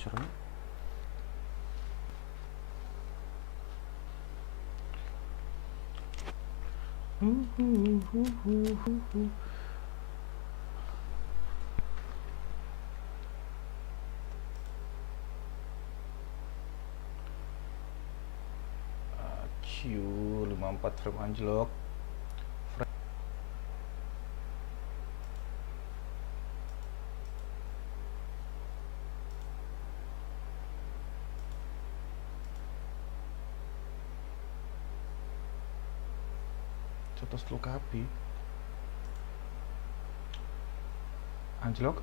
seru. Aciu, 54 frame anjlok. Cotos lu kapi. Anjlok.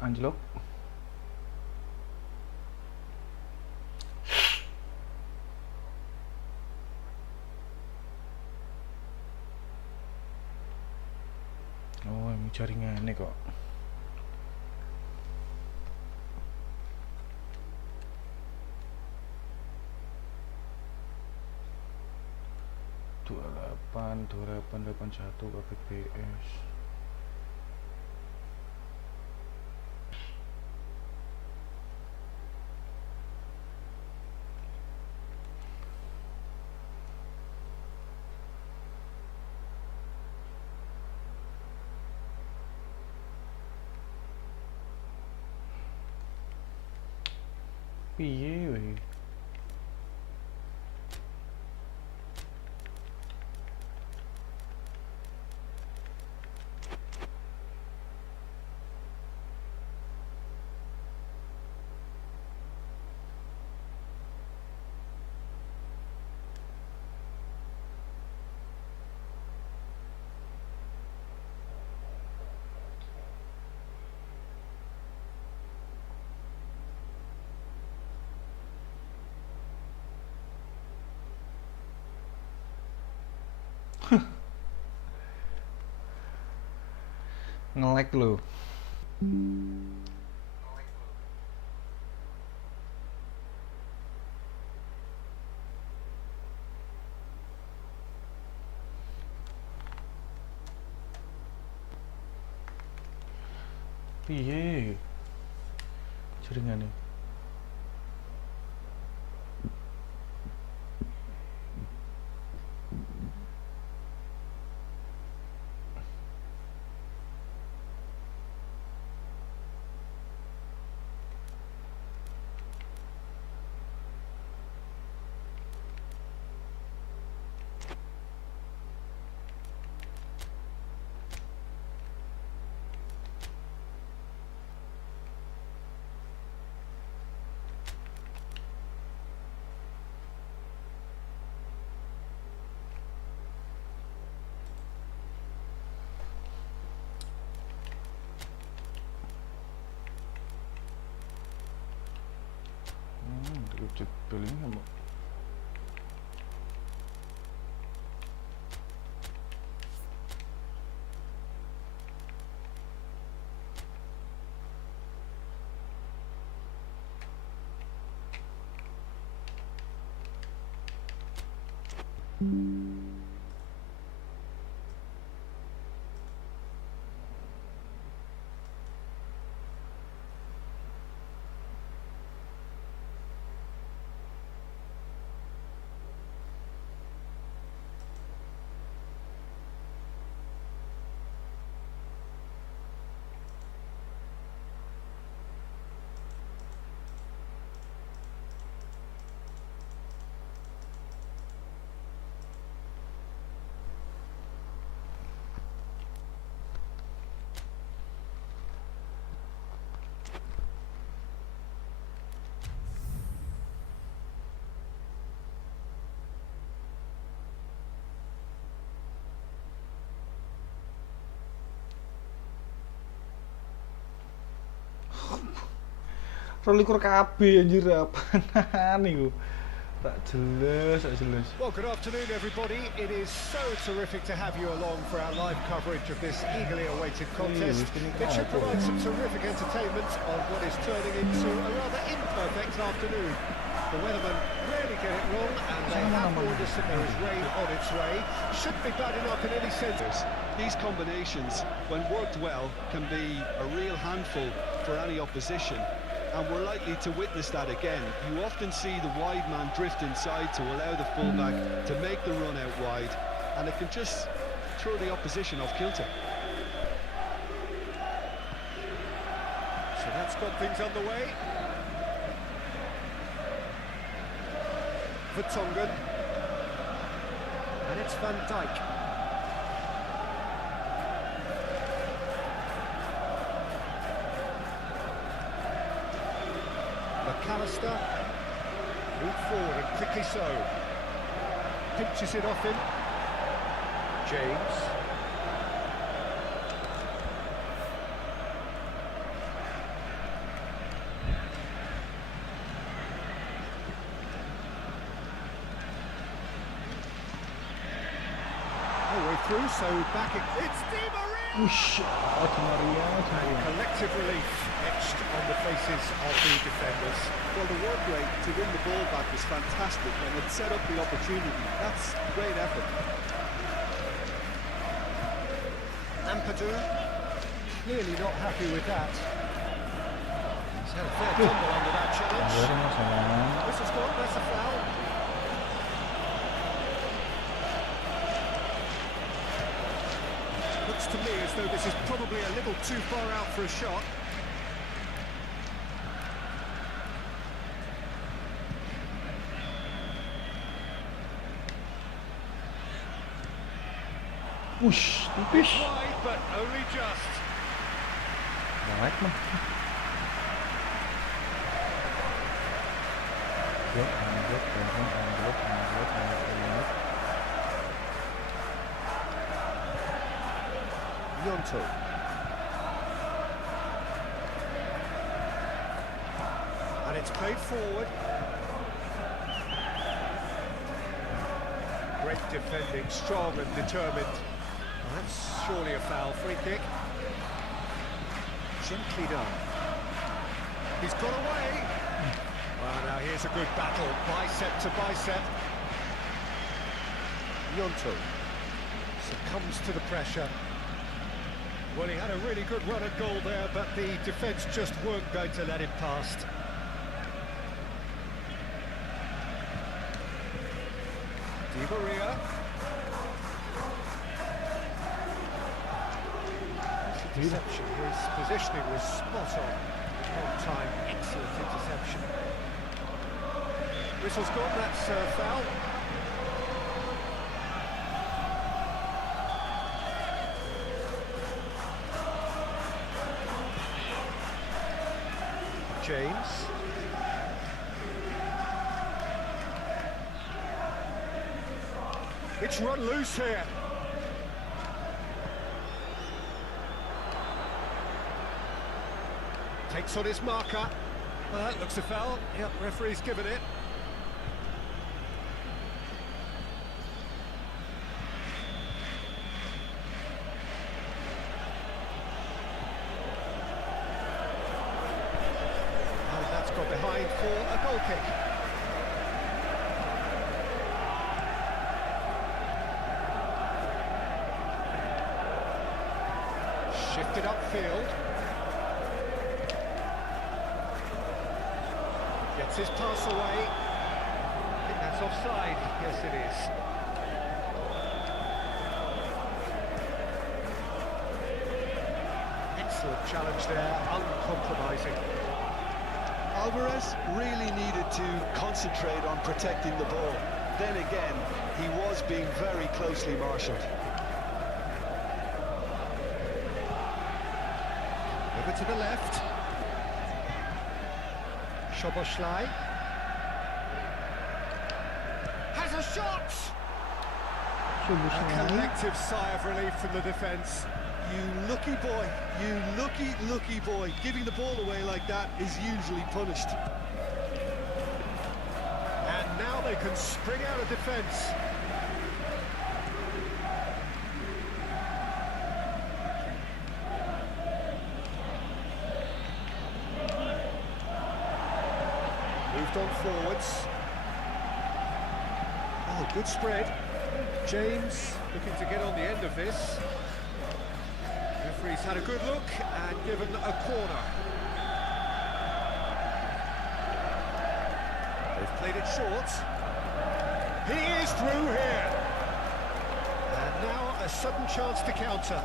Oh, emang jaringannya kok. Dua delapan satu kbps. Piye weh? Nge-lag lo. Piye jaringannya? Rujut belinya mau. Rolikur KB anjir, apaan iku? Tak jelas. Well, good afternoon, everybody. It is so terrific to have you along for our live coverage of this eagerly awaited contest. It should provide some terrific entertainment on what is turning into a rather imperfect afternoon. The weathermen rarely get it wrong, and they have warned us that there is rain on its way. Shouldn't be bad enough in any sense. These combinations, when worked well, can be a real handful for any opposition. and we're likely to witness that again. You often see the wide man drift inside to allow the fullback to make the run out wide, and it can just throw the opposition off kilter. So that's got things underway. Vertonghen. And it's Van Dijk. McAllister. Move forward and quickly so. Pinches it off him. James. Through, so back it's Di Maria! Whoosh, Maria. Collective relief etched on the faces of the defenders. Well, the work rate to win the ball back was fantastic, and it set up the opportunity. That's great effort. Ampadu, clearly not happy with that. He's had a fair tumble under that challenge. Whistle's gone, that's a foul. Looks to me as though this is probably a little too far out for a shot. Whoosh, It's typisch. wide, but only just. Lijkt me. Yonto. And it's played forward. Great defending, strong and determined. Well, that's surely a foul. Free kick. Gently done. He's got away. Well, now here's a good battle, bicep to bicep. Yonto succumbs to the pressure. Well, he had a really good run at goal there, but the defence just weren't going to let him past. Di Maria. Interception. His positioning was spot on. On time, excellent interception. Whistle's gone, that's a foul. James. It's run loose here. Takes on his marker. Well, that looks a foul. Yep, referee's given it. Got behind for a goal kick. Shifted upfield. Gets his pass away. I think that's offside. Yes, it is. Excellent challenge there, uncompromising. Alvarez really needed to concentrate on protecting the ball. Then again, he was being very closely marshalled. Over to the left. Szoboszlai. Has a shot! A collective sigh of relief from the defence. You lucky boy, you lucky boy. Giving the ball away like that is usually punished. And now they can spring out of defence. Moved on forwards. Oh, good spread. James looking to get on the end of this. Referee's had a good look and given a corner. Played it short. He is through here. And now a sudden chance to counter.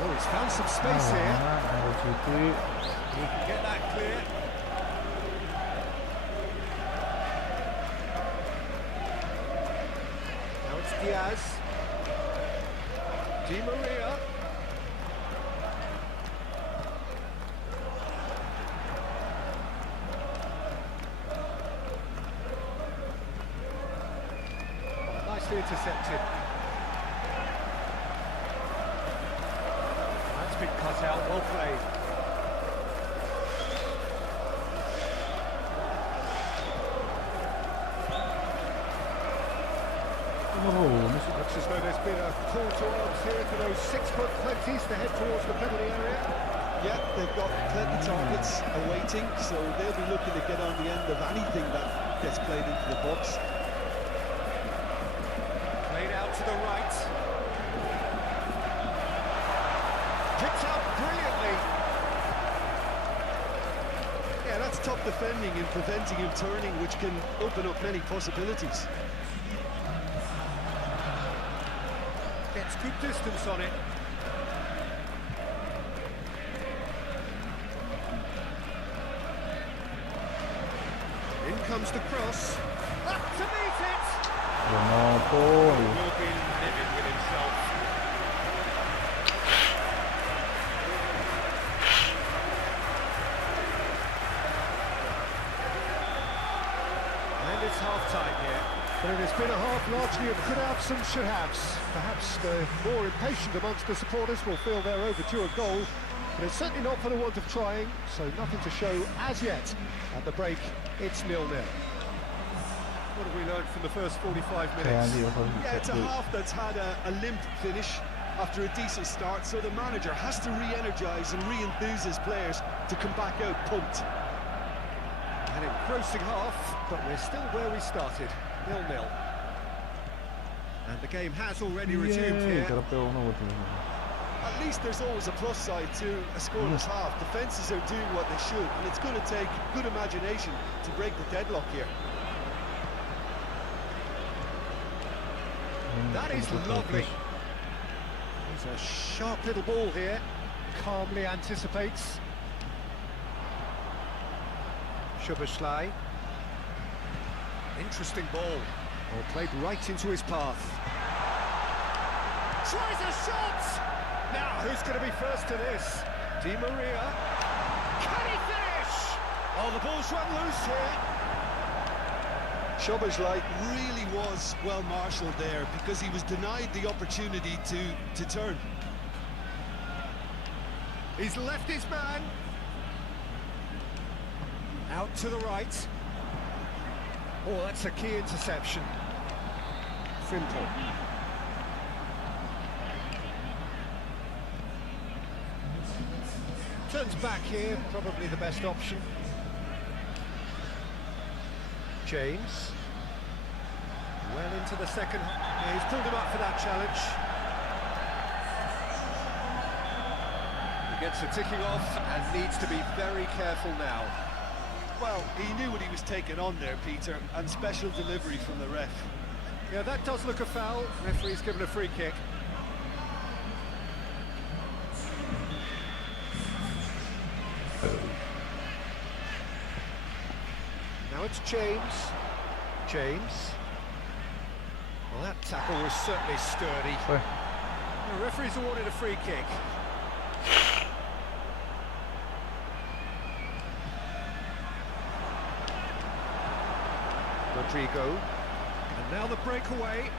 Oh, he's found some space here. He can get that clear. Now it's Diaz. Di Maria. Nicely intercepted. That's been cut out, well played. Looks as though there's been a call to arms here for those 6-foot plenties to head towards the penalty area. Yeah, they've got plenty targets awaiting, so they'll be looking to get on the end of anything that gets played into the box. Played out to the right. Picked out brilliantly. Yeah, that's top defending and preventing him turning, which can open up many possibilities. Gets good distance on it. In comes the cross. Up to meet it! Will be livid with himself. And it's half-time here. But it has been a half largely of could-haves and should-haves. Perhaps the more impatient amongst the supporters will feel they're overdue a goal, but it's certainly not for the want of trying, so nothing to show as yet. At the break, it's 0-0. What have we learned from the first 45 minutes? Yeah, it's a half that's had a limp finish after a decent start, so the manager has to re-energise and re-enthuse his players to come back out pumped. An engrossing half, but we're still where we started, 0-0. And the game has already resumed here. At least there's always a plus side to a scoreless half. Defences are doing what they should, and it's going to take good imagination to break the deadlock here. That is lovely. It's a sharp little ball here. Calmly anticipates. Szoboszlai. Interesting ball. Or played right into his path. Tries a shot! Now, who's going to be first to this? Di Maria. Can he finish? Oh, the ball's run loose here. Szoboszlai really was well marshalled there because he was denied the opportunity to turn. He's left his man. Out to the right. Oh, that's a key interception. Simple. Turns back here, probably the best option. James. Well into the second. Yeah, he's pulled him up for that challenge. He gets a ticking off and needs to be very careful now. Well, he knew what he was taking on there, Peter, and special delivery from the ref. Yeah, that does look a foul. Referee's given a free kick. Now it's James. James. Well, that tackle was certainly sturdy. The referee's awarded a free kick. Rodrigo. And now the breakaway.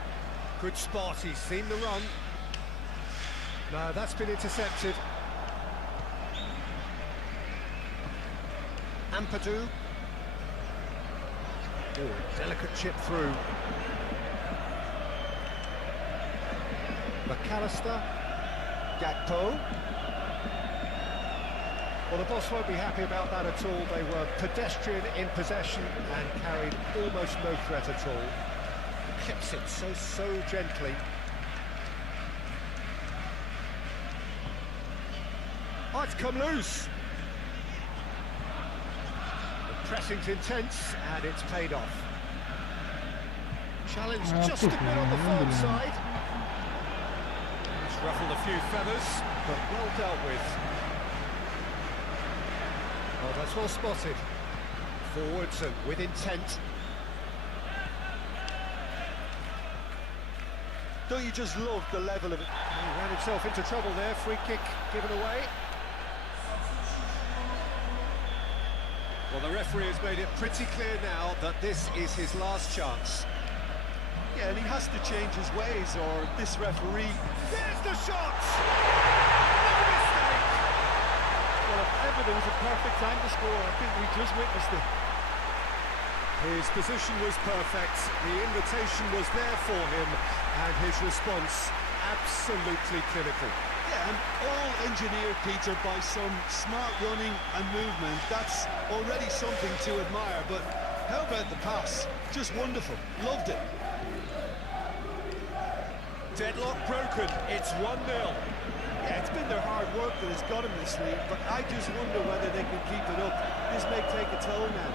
Good spot, he's seen the run. No, that's been intercepted. Ampadu. Oh, delicate chip through. McAllister. Gakpo. Well, the boss won't be happy about that at all. They were pedestrian in possession and carried almost no threat at all. Kept it so gently. Oh, it's come loose. The Pressing's intense, and it's paid off. Challenge just a bit on the firm side. It's ruffled a few feathers, but well dealt with. Oh, that's well spotted. Forwards and with intent. Don't you just love the level of it? He ran himself into trouble there, free kick given away. Well, the referee has made it pretty clear now that this is his last chance. Yeah, and he has to change his ways, or this referee... There's the shot! No mistake! Well, if ever there was a perfect time to score, I think we just witnessed it. His position was perfect, the invitation was there for him, and his response absolutely clinical. Yeah, and all engineered, Peter, by some smart running and movement. That's already something to admire, but how about the pass? Just wonderful. Loved it. Deadlock broken, it's 1-0. Yeah, it's been their hard work that has got them this lead, but I just wonder whether they can keep it up. This may take a toll now.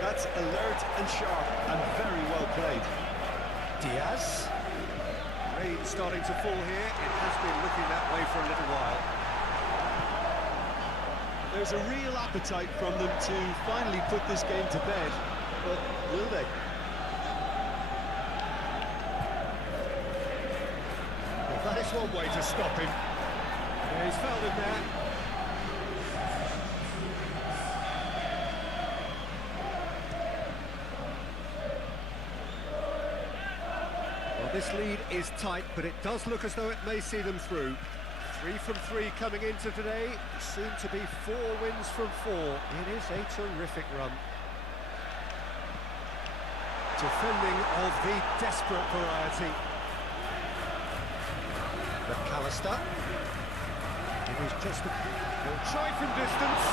That's alert and sharp and very well played. Diaz. Rain starting to fall here, it has been looking that way for a little while. There's a real appetite from them to finally put this game to bed, but will they? Well, that is one way to stop him. Yeah, he's fouled him there. This lead is tight, but it does look as though it may see them through. 3 from 3 coming into today, soon to be 4 wins from 4. It is a terrific run. Defending of the desperate variety. McAllister. It is just a... He'll try from distance.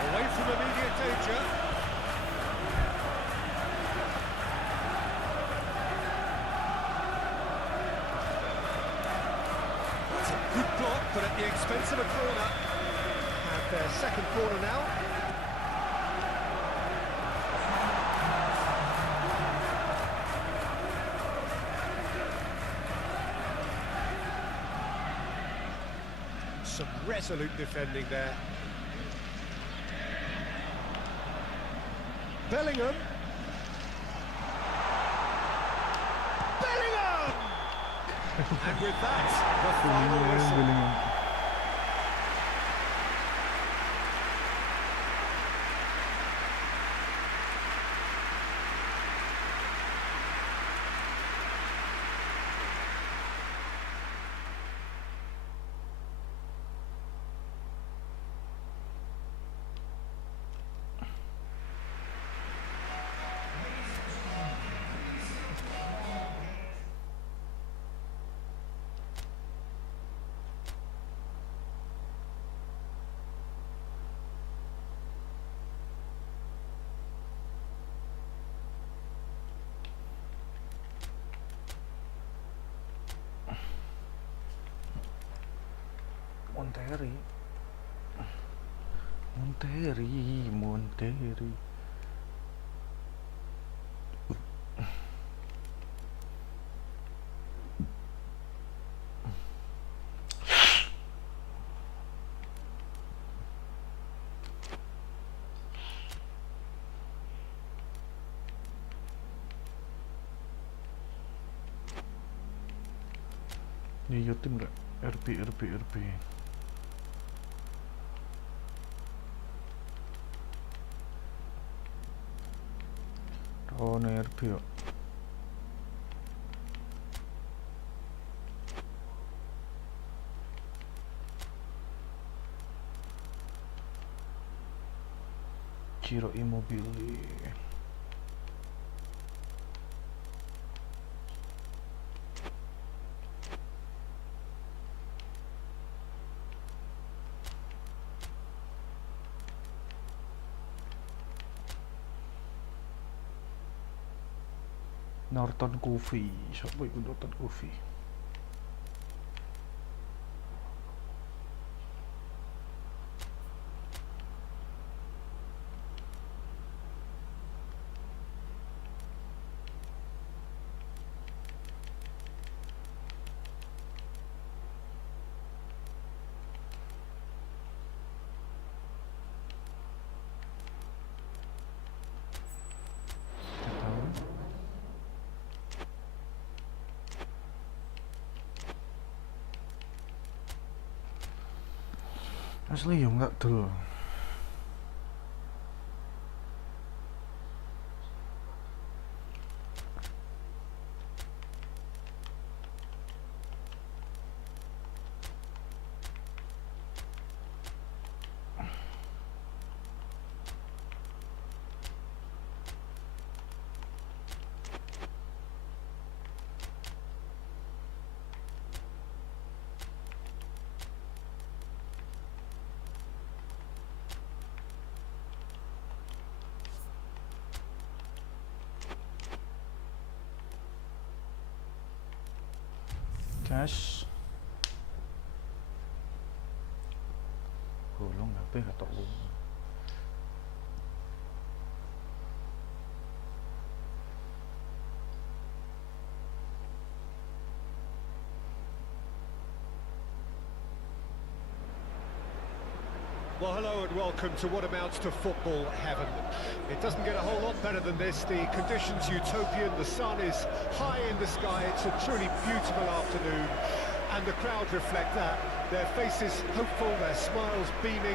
Away from immediate danger. Good block, but at the expense of a corner. And their second corner now. Some resolute defending there. Bellingham. And with that, the final whistle. Mencari. Di YouTube nggak? RP. Oh, no RP yuk. Ciro Immobile. Norton Coffee, siapa itu Norton Coffee? Asli yang gak dul. Cash. Long HP katok luôn. Well, hello and welcome to what amounts to football heaven. It doesn't get a whole lot better than this. The conditions utopian, the sun is high in the sky, it's a truly beautiful afternoon, and the crowd reflect that. Their faces hopeful, their smiles beaming,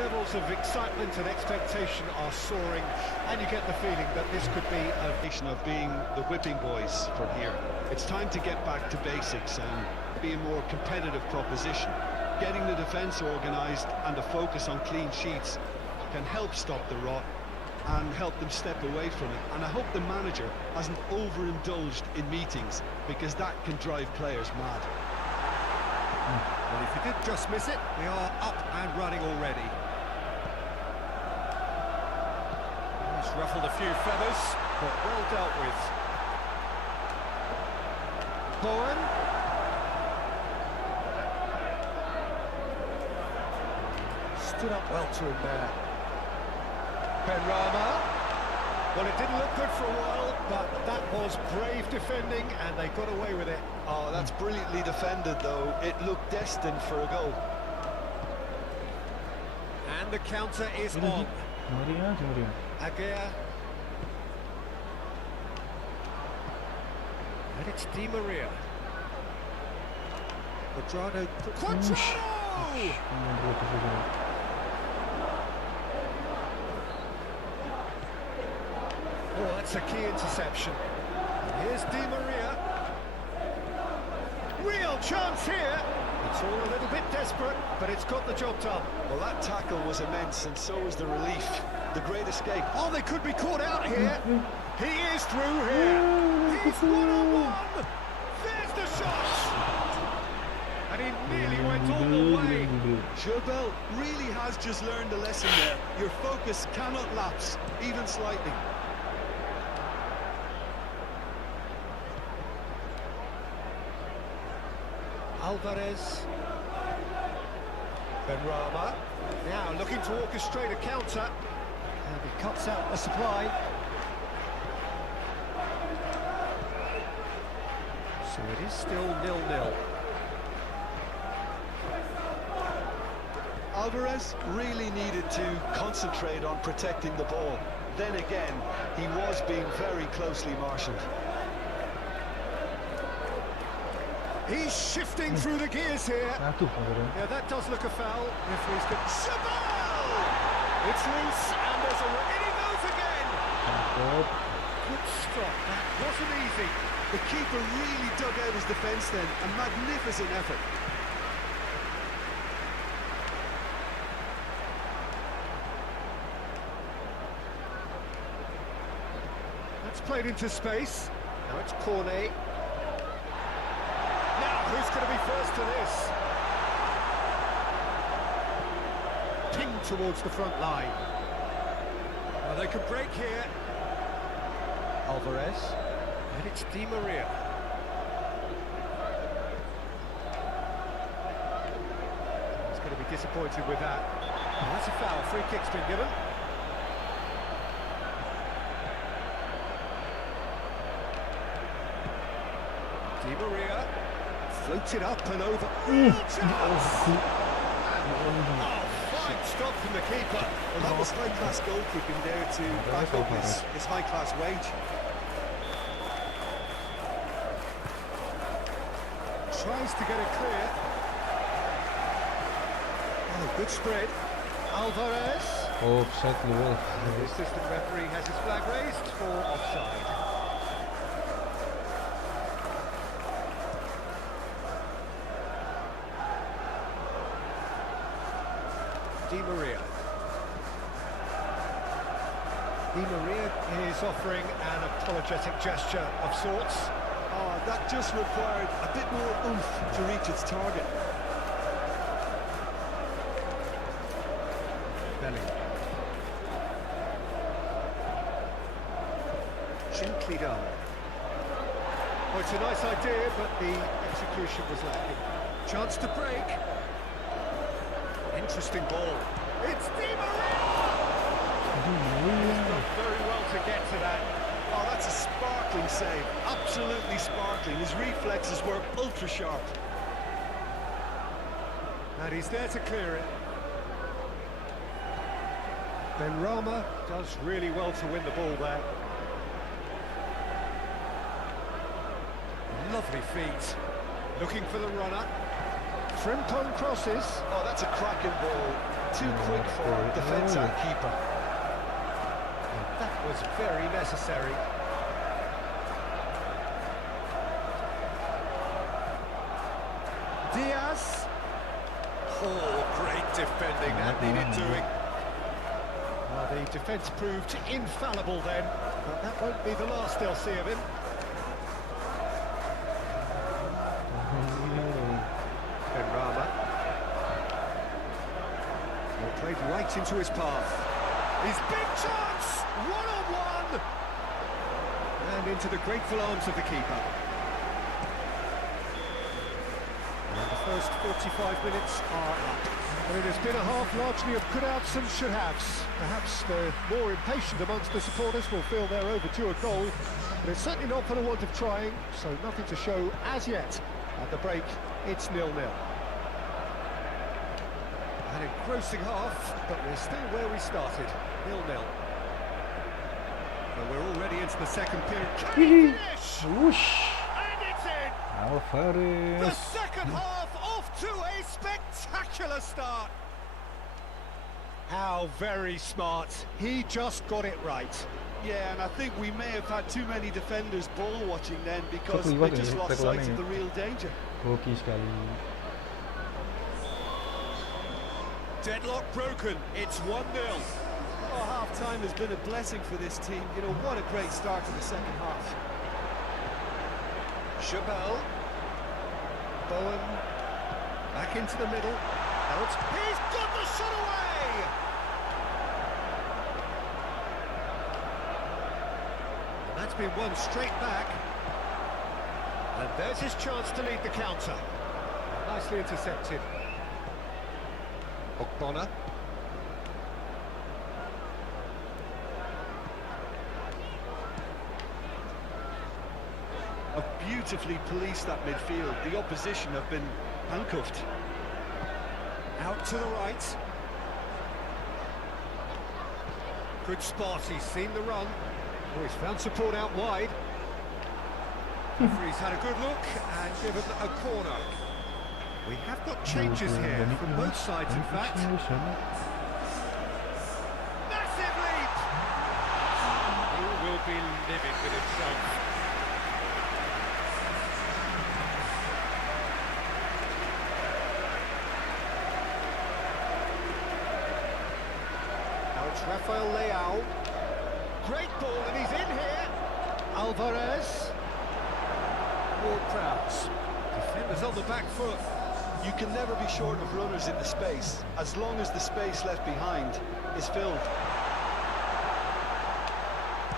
levels of excitement and expectation are soaring, and you get the feeling that this could be a Nation of being the whipping boys from here. It's time to get back to basics and be a more competitive proposition. Getting the defence organised and the focus on clean sheets can help stop the rot and help them step away from it. And I hope the manager hasn't overindulged in meetings, because that can drive players mad. Well, if you did just miss it, we are up and running already. He's ruffled a few feathers, but well dealt with. Bowen. Stood up well to him there. Benrahma. Well, it didn't look good for a while, but that was brave defending, and they got away with it. Oh, that's brilliantly defended, though. It looked destined for a goal. And the counter is on. Maria. Agea. And it's Di Maria. Quadrado. Quadrado! Oh, that's a key interception. And here's Di Maria. Real chance here. It's all a little bit desperate, but it's got the job done. Well, that tackle was immense, and so was the relief. The great escape. Oh, they could be caught out here. He is through here. He's one-on-one. There's the shot. And he nearly went all the way. Jobel really has just learned a lesson there. Your focus cannot lapse, even slightly. Alvarez. Benrahma. Now looking to orchestrate a counter. And he cuts out the supply. So it is still 0-0. Alvarez really needed to concentrate on protecting the ball. Then again, he was being very closely marshalled. He's shifting through the gears here. Yeah, that does look a foul. Referee's good. Chabal! It's loose, and there's a... In he goes again! Good stop. That wasn't easy. The keeper really dug out his defence then. A magnificent effort. That's played into space. Now it's Cornet. Who's going to be first to this? Ping towards the front line. Well, they could break here. Alvarez. And it's Di Maria. He's going to be disappointed with that. And that's a foul. Free kick's been given. Di Maria. Floated up and over. Real chance! Oh, fine stop from the keeper. Well, that was high-class goalkeeping there to back up his high-class wage. Tries to get it clear. Oh, good spread. Alvarez. Offside lol. The assistant referee has his flag raised for offside. Di Maria. Di Maria is offering an apologetic gesture of sorts. Oh, that just required a bit more oomph to reach its target. Bellingham. Gently done. Oh, it's a nice idea, but the execution was lacking. Chance to break. Interesting ball. It's Di Maria! He's done very well to get to that. Oh, that's a sparkling save. Absolutely sparkling. His reflexes were ultra sharp. And he's there to clear it. Benrahma does really well to win the ball there. Lovely feet. Looking for the runner. Frimpong crosses. Oh, that's a cracking ball. Too quick for defence and keeper. That was very necessary. Diaz. Oh, great defending. That needed doing. Well, the defence proved infallible then, but that won't be the last they'll see of him. Benrahma. Well, played right into his path. His big chance! One-on-one! And into the grateful arms of the keeper. And the first 45 minutes are up. And it has been a half largely of could-haves and should-haves. Perhaps the more impatient amongst the supporters will feel they're overdue a goal, but it's certainly not for the want of trying, so nothing to show as yet. At the break, it's 0-0. An engrossing half, but we're still where we started, 0-0. And we're already into the second period. Can he finish? Whoosh. And it's in! The Alvarez. second half off to a spectacular start. How very smart. He just got it right. Yeah, and I think we may have had too many defenders ball watching then because Terlibat they just ini, lost tackle-annya sight ya. of the real danger. Hoki sekali. Deadlock broken. It's 1-0. Oh, half-time has been a blessing for this team. You know, what a great start to the second half. Chabal. Bowen. Back into the middle. Now it's... He's got the shot away! And that's been won straight back. And there's his chance to lead the counter. Nicely intercepted. Ogbonna. Have beautifully policed that midfield. The opposition have been handcuffed. Out to the right. Good spot, he's seen the run. Oh, he's found support out wide. Referee's had a good look and given a corner. We have got changes here from both sides, in fact. Massive leap! He will be livid with himself. Now it's Rafael Leao. Great ball, and he's in here. Alvarez. Ward-Prowse. Defenders on the back foot. You can never be short of runners in the space, as long as the space left behind is filled.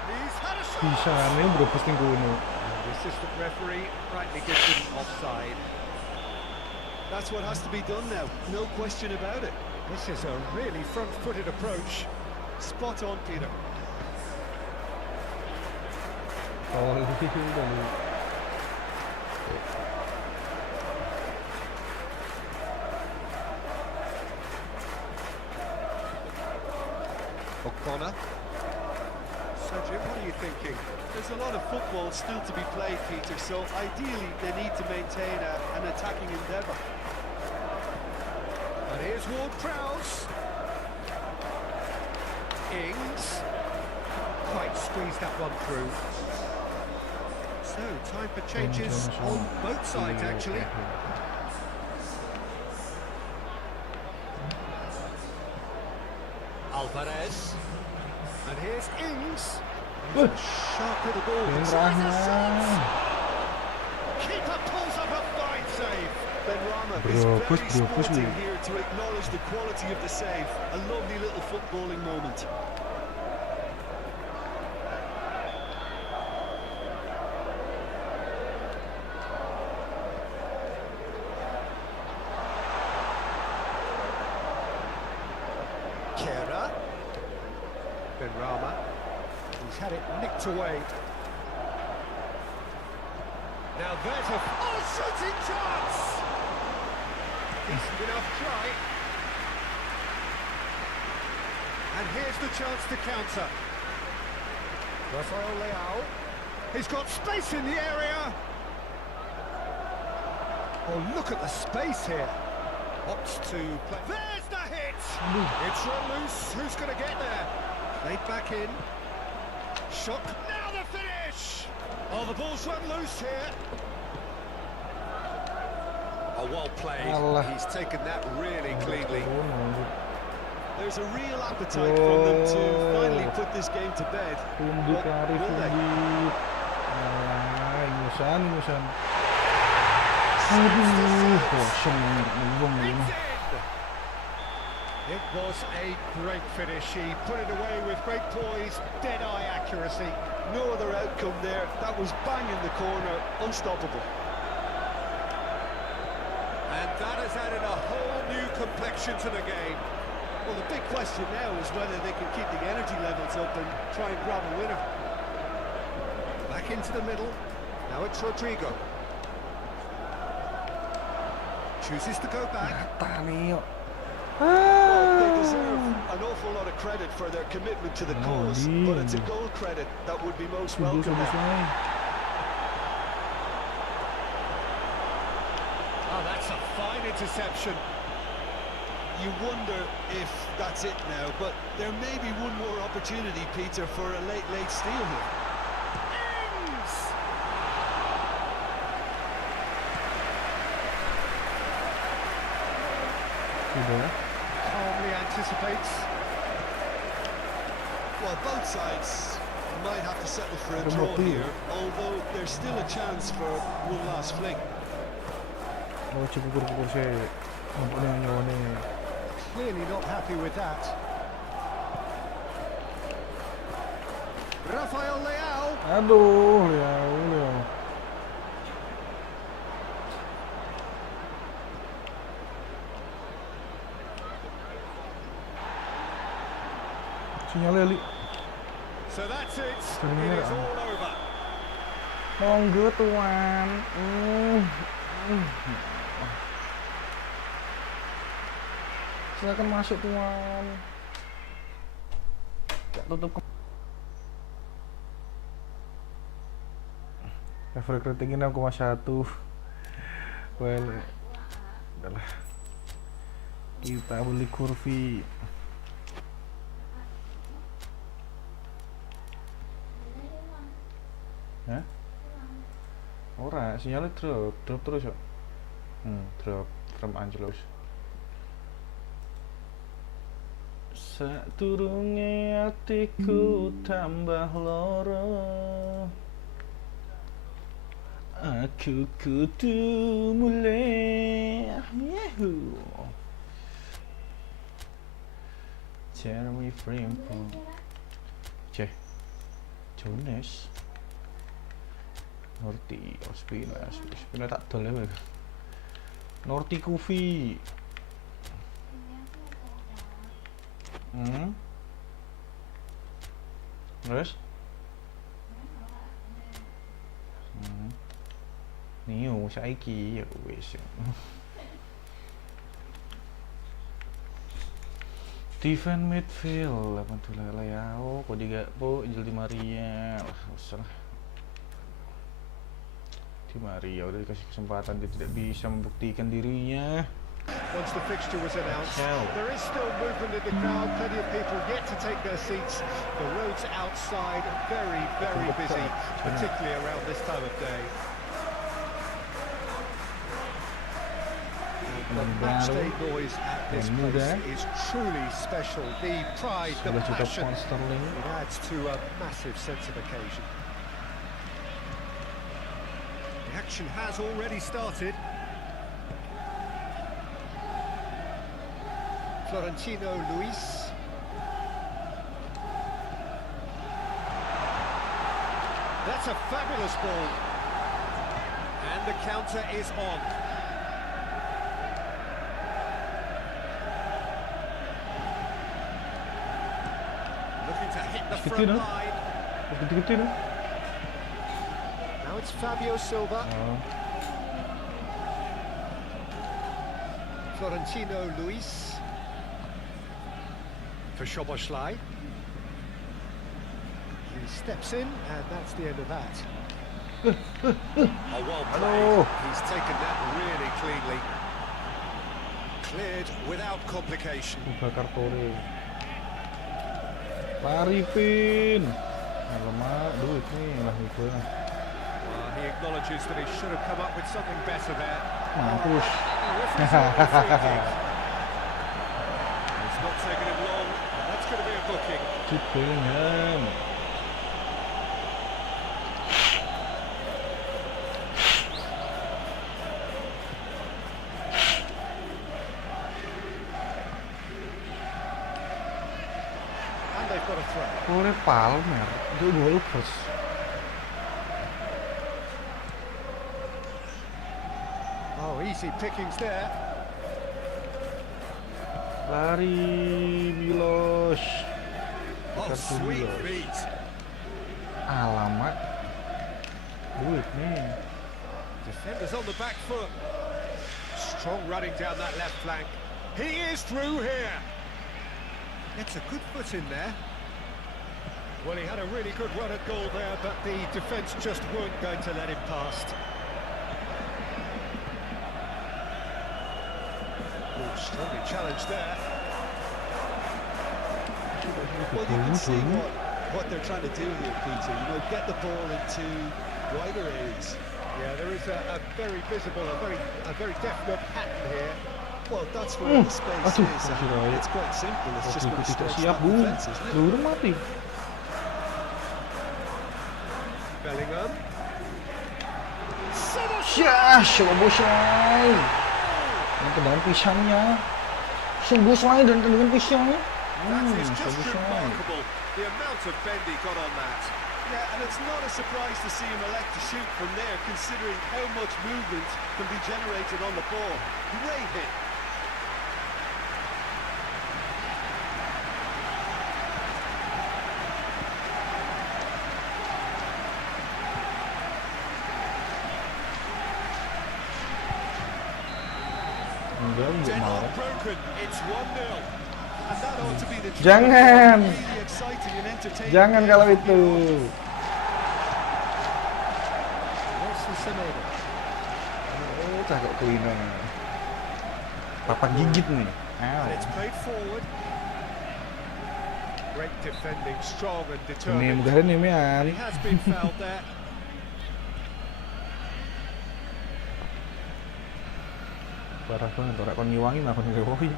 He's had a shot. Pisangnya berubah tingguno. And the assistant referee rightly gives him offside. That's what has to be done now, no question about it. This is a really front-footed approach. Spot on, Peter. Oh, Ogbonna. So Jim, what are you thinking? There's a lot of football still to be played, Peter, so ideally they need to maintain an attacking endeavour. And here's Ward-Prowse. Ings. Quite squeezed that one through. So, time for changes on both sides, actually. Alvarez. And here's Ings. Sharp with the ball. Keeper pulls up a fine save. Benrahma is very sporting here to acknowledge the quality of the save. A lovely little footballing moment. Kera. Benrahma. He's had it nicked away. Now there's a shooting chance! Decent enough try. And here's the chance to counter. Rafael Leao. He's got space in the area. Oh, look at the space here. Opts to play. There's the hit! It's run loose. Who's going to get there? Laid back in. Shot. Now the finish! Oh, the ball's run loose here. Oh, well played. He's taken that really cleanly. There's a real appetite from them to finally put this game to bed. But will they? It was a great finish. He put it away with great poise, dead-eye accuracy. No other outcome there. That was bang in the corner, unstoppable. And that has added a whole new complexion to the game. Well, the big question now is whether they can keep the energy levels up and try and grab a winner. Back into the middle. Now it's Rodrigo. Chooses to go back. Well, they deserve an awful lot of credit for their commitment to the cause, but it's a goal credit that would be most welcome. Oh, that's a fine interception. You wonder if that's it now, but there may be one more opportunity, Peter, for a late steal here. Ings! Calmly anticipates. Well, both sides might have to settle for a draw here, although there's still a chance for one last fling. Clearly not happy with that. Rafael Leao. Aduh, Leao. Sinyalnya Li. So that's it. It is all over. Monggo tuan. Silakan masuk tuan. Gak tutup. Average rating 6,1. Well, adalah kita beli kurvi. Hah? Ora, sinyalnya drop terus kok. Drop from Angelos. Saturunge atiku tambah loro. Aku kudu mulai. Yahoo. Jeremy Frimpong. Jonas. Norti, Ospina tak dol ya. Norti Kufi. Terus? Nio saiki ya wis. Defense midfield 8 Leao, kok po Di Maria. Usah. Di Maria udah dikasih kesempatan, dia tidak bisa membuktikan dirinya. Once the fixture was announced, Hell. there is still movement in the crowd, plenty of people yet to take their seats. The roads outside very, very busy, particularly around this time of day. The matchday noise at this place is truly special. The pride, the 11 juta passion, pound sterling. it adds to a massive sense of occasion. The action has already started. Florentino Luis. That's a fabulous ball. And the counter is on. Looking to hit the front Gede, no? line. Gede-gede loh. Now it's Fabio Silva. Oh. Florentino Luis. For Szoboszlai. He steps in, and that's the end of that. Oh, well played. He's taken that really cleanly. Cleared without complication. Bakar Tore. Lari Pin. Alamak, duit nih lah gue. Well, he acknowledges that he should have come up with something better there. Mampus. It's not taking him long. That's going to be a booking. Jude Bellingham. And they've got a throw. Oleh Palmer. Itu Wolves. Oh, easy pickings there. Lari Milos. Oh, Kartu sweet Milos. feet. Alamak. Duit nih. Defenders on the back foot. Strong running down that left flank. He is through here. It's a good foot in there. Well, he had a really good run at goal there, but the defence just weren't going to let him past. Oh, strongly challenged there. Well, you can see what they're trying to do here, Peter. You know, get the ball into wider areas. Yeah, there is a very visible, a very definite pattern here. Well, that's where the space Aduh, is. masih Roy. It's quite simple. It's just going to Tidak stretch siap, that Bu. defence, isn't it? Udah mati. Bellingham. Syah, Szoboszlai. Yang tendangan pisangnya. Szoboszlai dan tendangan pisangnya. That is just Szoboszlai. remarkable, the amount of bend he got on that. Yeah, and it's not a surprise to see him elect to shoot from there, considering how much movement can be generated on the ball. Great hit. Enggak, enggak mau. Deadlock broken, it's 1-0. And that ought to be the Jangan. Really exciting and entertaining. Jangan kalau itu. Nelson Semedo. Oh, cakep kelina. Papa gigit nih. And it's played forward. Great defending, strong and Ini determined. mudahan nih, And Mian. he has been fouled there. Parah banget, orang kon ngiwangi mah kon ngewohi.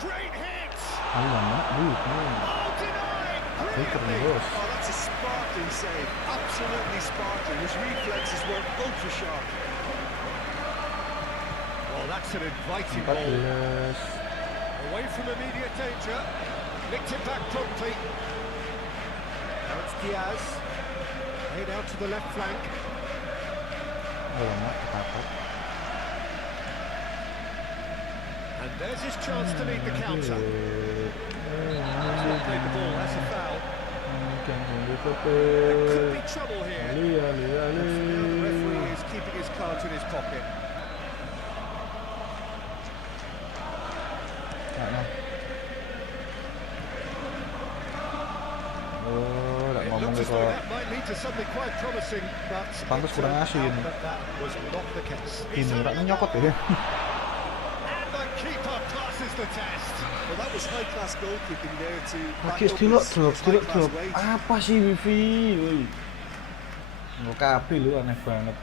Great hit! Alamak, duit nih. Oh, denied! Peter Brilliantly! Bos. Oh, that's a sparkling save. Absolutely sparkling. His reflexes were ultra sharp. Well, that's an inviting ball. 14. Away from immediate danger. Nicked it back promptly. Now it's Diaz. Laid out to the left flank. Alamak, ketapat. And there's his chance to lead the counter. He's not played the ball, that's a foul. There could be trouble here. Now the referee is keeping his cards in his pocket. Oh, as though that might lead to something quite promising, but Pantes kurang asin. that was not the case. Ini rak nyokot ya. And the keeper passes the test. Well, that was high-class goalkeeping there to back Lagi up stilok his drop. high-class weight. Apa sih Wifi? Woi. Nggak kabeh lu aneh banget.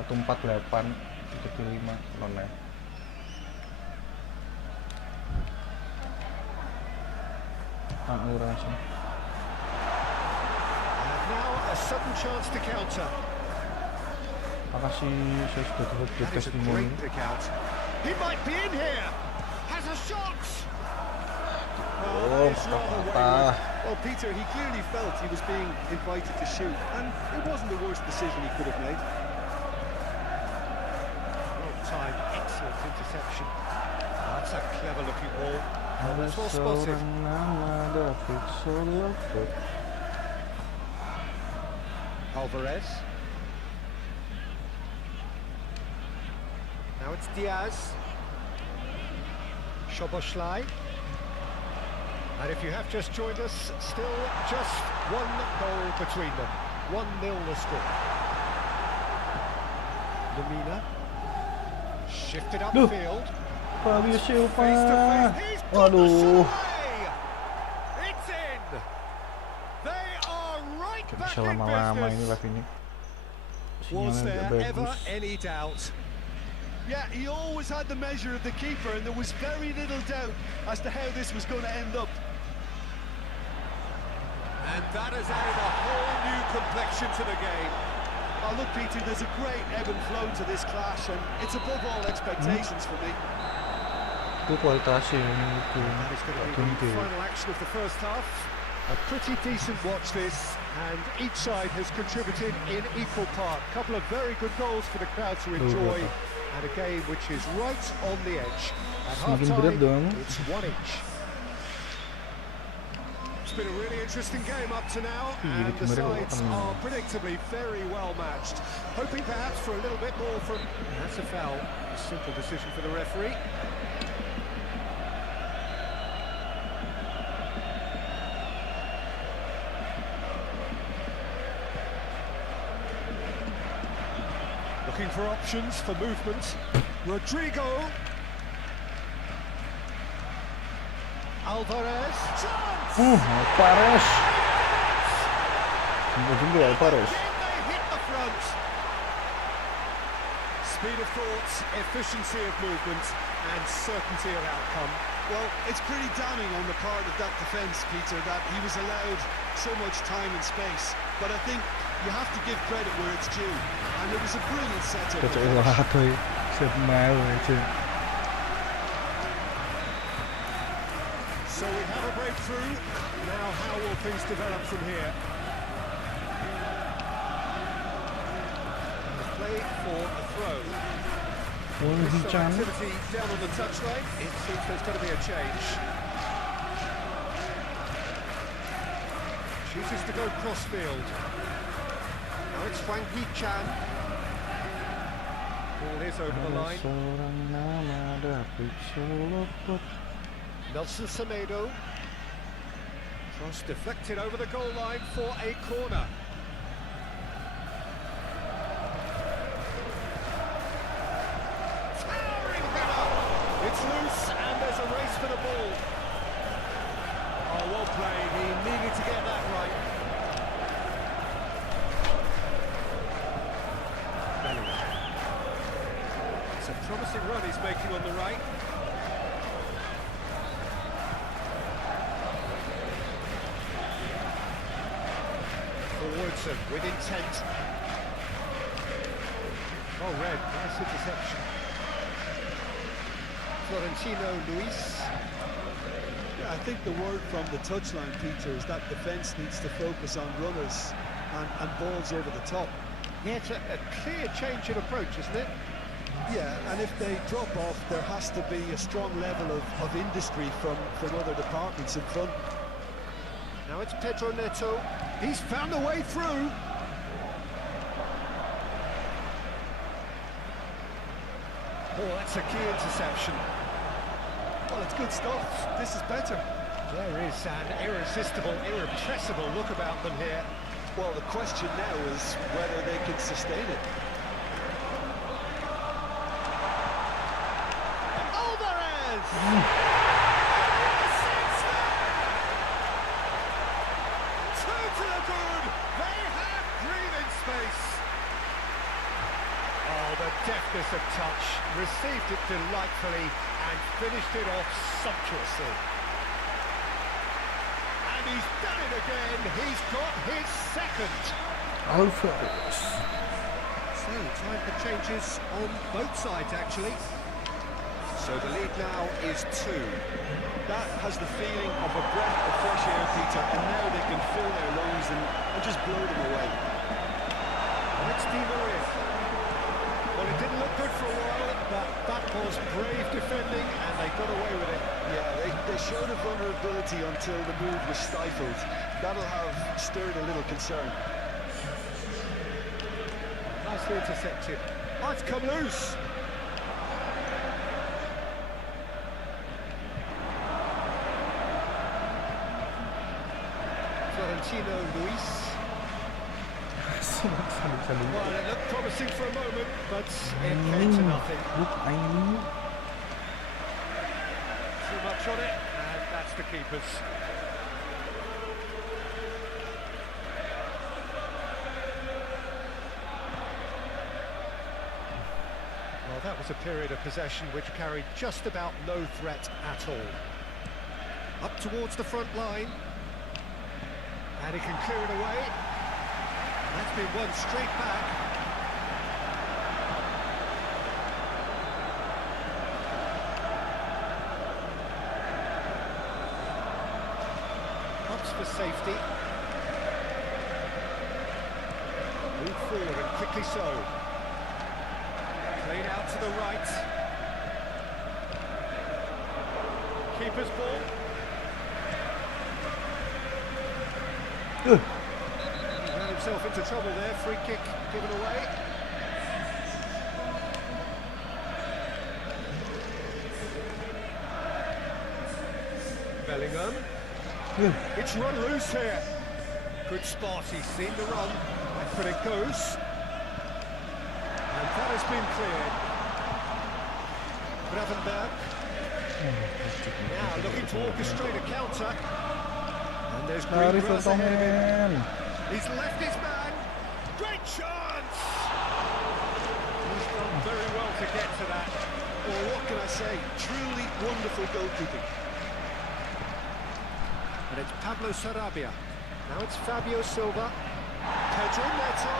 148 175 nolnya. Ura sih. And now a sudden chance to counter. Makasih saya sudah dapat That is a testimoni. great pick out. He might be in here. Has a shot. Oh, that is rather mata. wayward. Well, Peter, he clearly felt he was being invited to shoot, and it wasn't the worst decision he could have made. Well timed, excellent interception. That's a clever looking ball. And that's well spotted. Alvarez. Now it's Diaz. Szoboszlai. And if you have just joined us, still just one goal between them. 1-0 the score. Lemina. Shifted upfield. Fabio Face Silva. to face. He's got the Waduh. shot away. It's in. They are right Gak back bisa in lama-lama ini business. live ini. Was Sinyalnya there nggak ever bagus. any doubt? Yeah, he always had the measure of the keeper, and there was very little doubt as to how this was going to end up. And that has added a whole new complexion to the game. Oh, look, Peter, there's a great ebb and flow to this clash, and it's above all expectations for me. Itu kualitasnya ini itu. That is going to be the final action of the first half. A pretty decent watch this, and each side has contributed in equal part. A couple of very good goals for the crowd to enjoy, and a game which is right on the edge. At Semakin berat dong. half-time, it's 1-1. It's been a really interesting game up to now, and the sides are predictably very well matched. Hoping perhaps for a little bit more from... That's a foul. A simple decision for the referee. Looking for options for movement. Rodrigo. Alvarez. Chance! Alvarez. Semua juga Alvarez. Again they hit the front. Speed of thought, efficiency of movement, and certainty of outcome. Well, it's pretty damning on the part of that defence, Peter, that he was allowed so much time and space. But I think you have to give credit where it's due, and it was a brilliant setup. Dat is laat hoor. Zet mij weet je. So we have a breakthrough. Now how will things develop from here? The play for a throw. Some activity down on the touchline. It seems there's got to be a change. Chooses to go crossfield. Now it's Wang Hee-chan. Ball is over the line. Nelson Semedo. Cross deflected over the goal line for a corner. Towering header. It's loose and there's a race for the ball. Oh, well played. He needed to get that right. It's a promising run he's making on the right. Woodson with intent. Oh, red, nice interception. Florentino Luis. Yeah, I think the word from the touchline, Peter, is that defence needs to focus on runners and balls over the top. Yeah, it's a clear change in approach, isn't it? Yeah, and if they drop off, there has to be a strong level of industry from other departments in front. Now it's Pedro Neto. He's found a way through. Oh, that's a key interception. Well, it's good stuff. This is better. There is an irresistible, irrepressible look about them here. Well, the question now is whether they can sustain it. Alvarez! Two to the good! They have breathing space! Oh, the deftness of touch, received it delightfully and finished it off sumptuously. And he's done it again, he's got his second. Alvarez. So, time for changes on both sides, actually. So the lead now is 2. That has the feeling of a breath of fresh air, Peter, and now they can fill their lungs and just blow them away. Let's Di Maria. Well, it didn't look good for a while, but that was brave defending, and they got away with it. Yeah, they showed a vulnerability until the move was stifled. That'll have stirred a little concern. Nicely intercepted. Oh, it's come loose. Florentino Luis. Well, it looked promising for a moment, but it came to nothing. Too much on it, and that's the keeper's. Well, that was a period of possession which carried just about no threat at all. Up towards the front line. And he can clear it away. That's been won straight back. Ups for safety. Move forward and quickly so. Played out to the right. Keeper's ball. He ran himself into trouble there. Free kick given away. Bellingham. It's run loose here. Good spot. He's seen the run. But it goes. And that has been cleared. Gravenberg. Now looking to orchestrate a counter. And there's green grass ahead of him. He's left his man. Great chance! He's done very well to get to that. Well, what can I say? Truly wonderful goalkeeping. And it's Pablo Sarabia. Now it's Fabio Silva. Pedro Neto.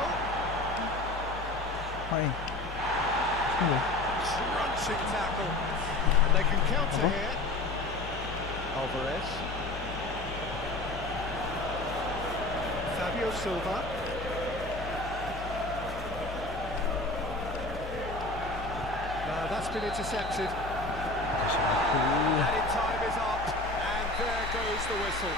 Crunching tackle. And they can counter here. Alvarez. Fabio Silva. That's been intercepted. Added time is up, and there goes the whistle.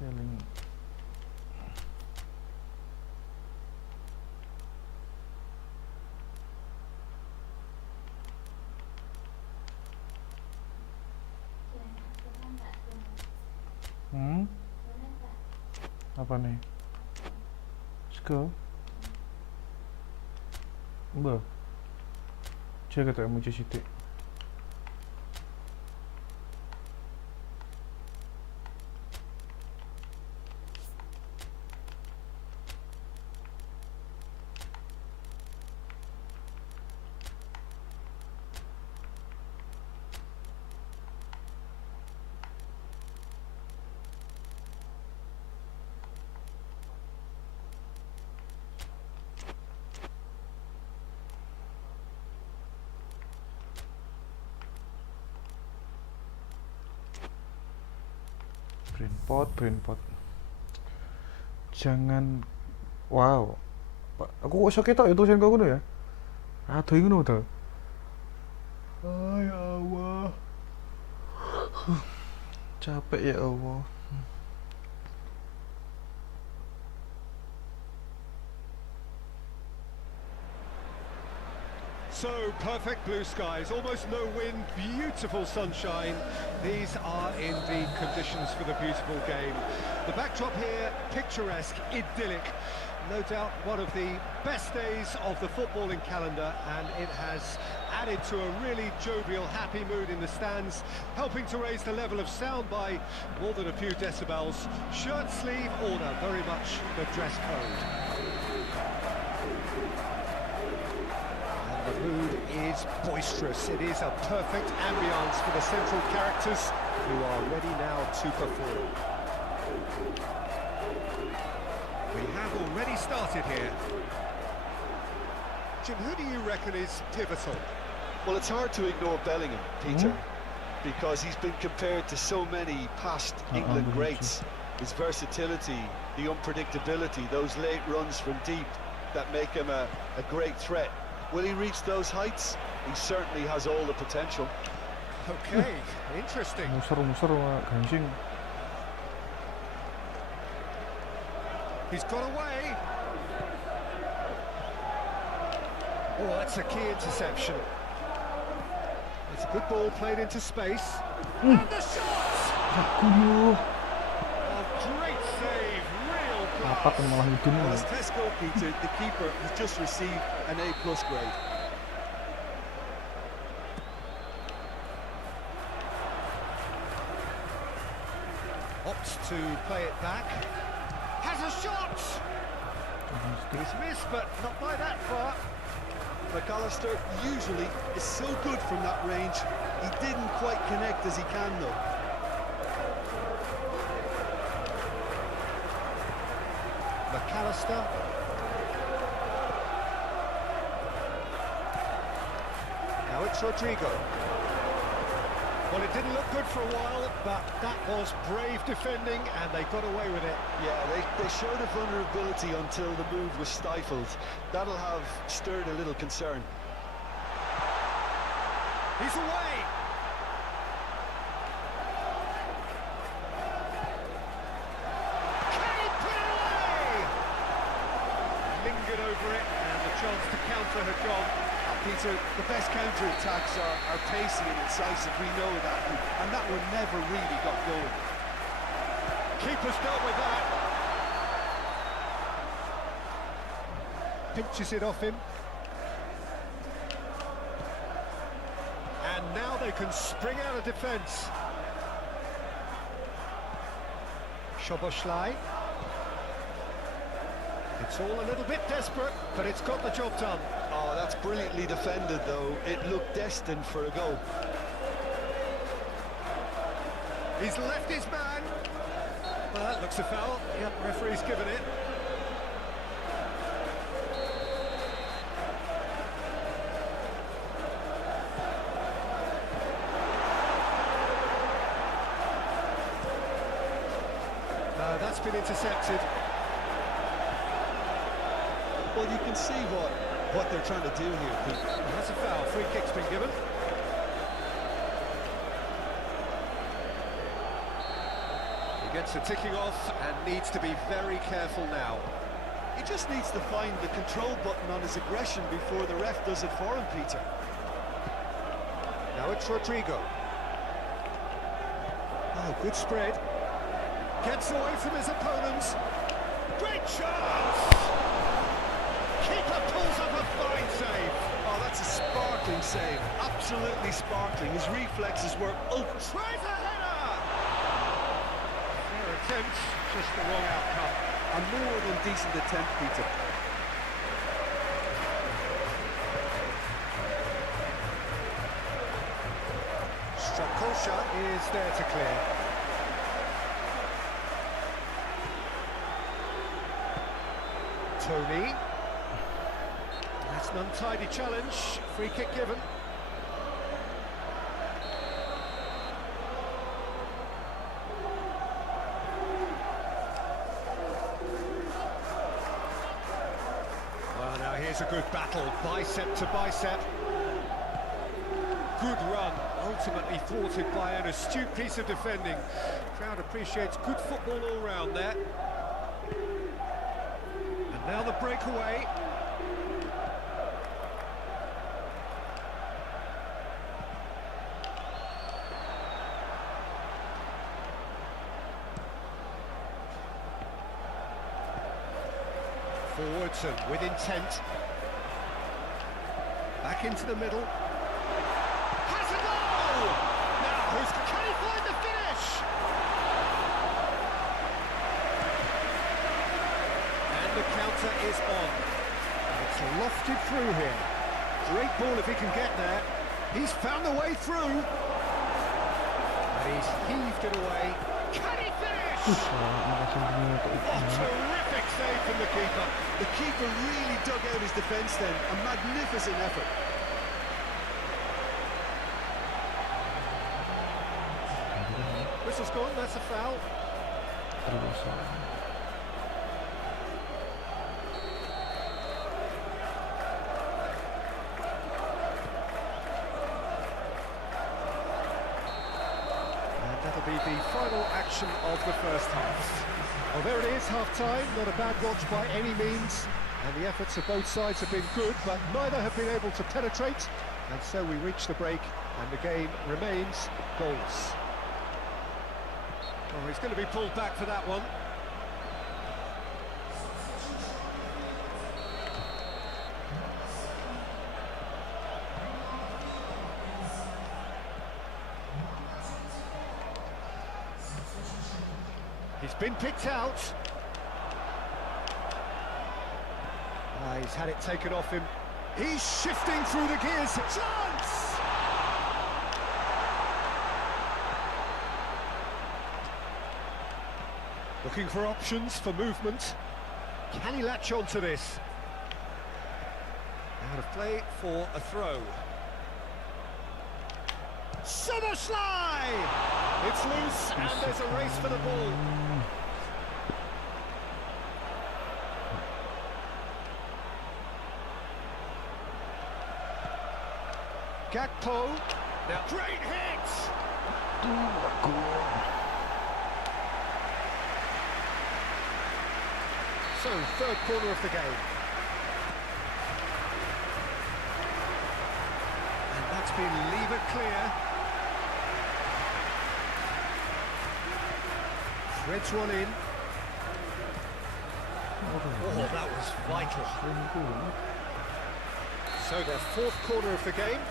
Selling. Apa nih? Sko? Ba. Cakap tak muncul sitik. Brentford. Jangan. Wow. Aku kok iso ketok ya tulisan kok ngono ya. Aduh ngono to. Ay Allah. Capek ya Allah. So, perfect blue skies, almost no wind, beautiful sunshine. These are indeed conditions for the beautiful game. The backdrop here, picturesque, idyllic. No doubt one of the best days of the footballing calendar, and it has added to a really jovial, happy mood in the stands, helping to raise the level of sound by more than a few decibels. Shirt sleeve order, very much the dress code. The mood is boisterous. It is a perfect ambience for the central characters who are ready now to perform. We have already started here. Jim, who do you reckon is pivotal? Well, it's hard to ignore Bellingham, Peter, because he's been compared to so many past England greats. His versatility, the unpredictability, those late runs from deep that make him a great threat. Will he reach those heights? He certainly has all the potential. Okay, interesting. Muser gansing. He's got away. Oh, that's a key interception. It's a good ball played into space. And the shot! Oh, great save, real class. Well, as test goalkeeper, the keeper has just received an A+ grade. Opts to play it back. Has a shot! He's missed, but not by that far. McAllister usually is so good from that range. He didn't quite connect as he can, though. McAllister. Now it's Rodrigo. Well, it didn't look good for a while, but that was brave defending, and they got away with it. Yeah, they showed a vulnerability until the move was stifled. That'll have stirred a little concern. He's away! Can he put it away? Lingered over it, and the chance to counter had gone. Peter, the best counter-attacks are pacey and incisive, we know that, and that one never really got going. Keeper's dealt with that. Pinches it off him. And now they can spring out of defence. Szoboszlai. It's all a little bit desperate, but it's got the job done. Oh, that's brilliantly defended, though. It looked destined for a goal. He's left his man. Well, that looks a foul. Yep, referee's given it. No, that's been intercepted. Well, you can see what they're trying to do here, Pete. Well, that's a foul. Free kick's been given. He gets the ticking off and needs to be very careful now. He just needs to find the control button on his aggression before the ref does it for him, Peter. Now it's Rodrigo. Oh, good spread. Gets away from his opponents. Great chance! Keeper pulls up a fine save. Oh, that's a sparkling save. Absolutely sparkling. His reflexes were ultra. Tries a header! Fair attempt, just the wrong outcome. A more than decent attempt, Peter. Strakosha is there to clear. Tony. That's an untidy challenge. Free kick given. Here's a good battle, bicep to bicep. Good run, ultimately thwarted by an astute piece of defending. Crowd appreciates good football all round there. And now the breakaway. Forwards and with intent. Back into the middle. Has a goal! Now, can he find the finish? And the counter is on. It's lofted through here. Great ball if he can get there. He's found the way through. And he's heaved it away. Can he finish? What terrific save from the keeper. The keeper really dug out his defence then. A magnificent effort. Whistle's gone, that's a foul. And that'll be the final action of the first half. Well, there it is, half-time. Not a bad watch by any means. And the efforts of both sides have been good, but neither have been able to penetrate. And so we reach the break, and the game remains goals. Oh, he's going to be pulled back for that one. He's been picked out. He's had it taken off him. He's shifting through the gears. Chance! Looking for options for movement. Can he latch on to this? Out of play for a throw. Soboslai! It's loose and there's a race for the ball. Gakpo. Now, great hit! So, third corner of the game. And that's been levered clear. Threads one in. Oh, that was vital. So, the fourth corner of the game.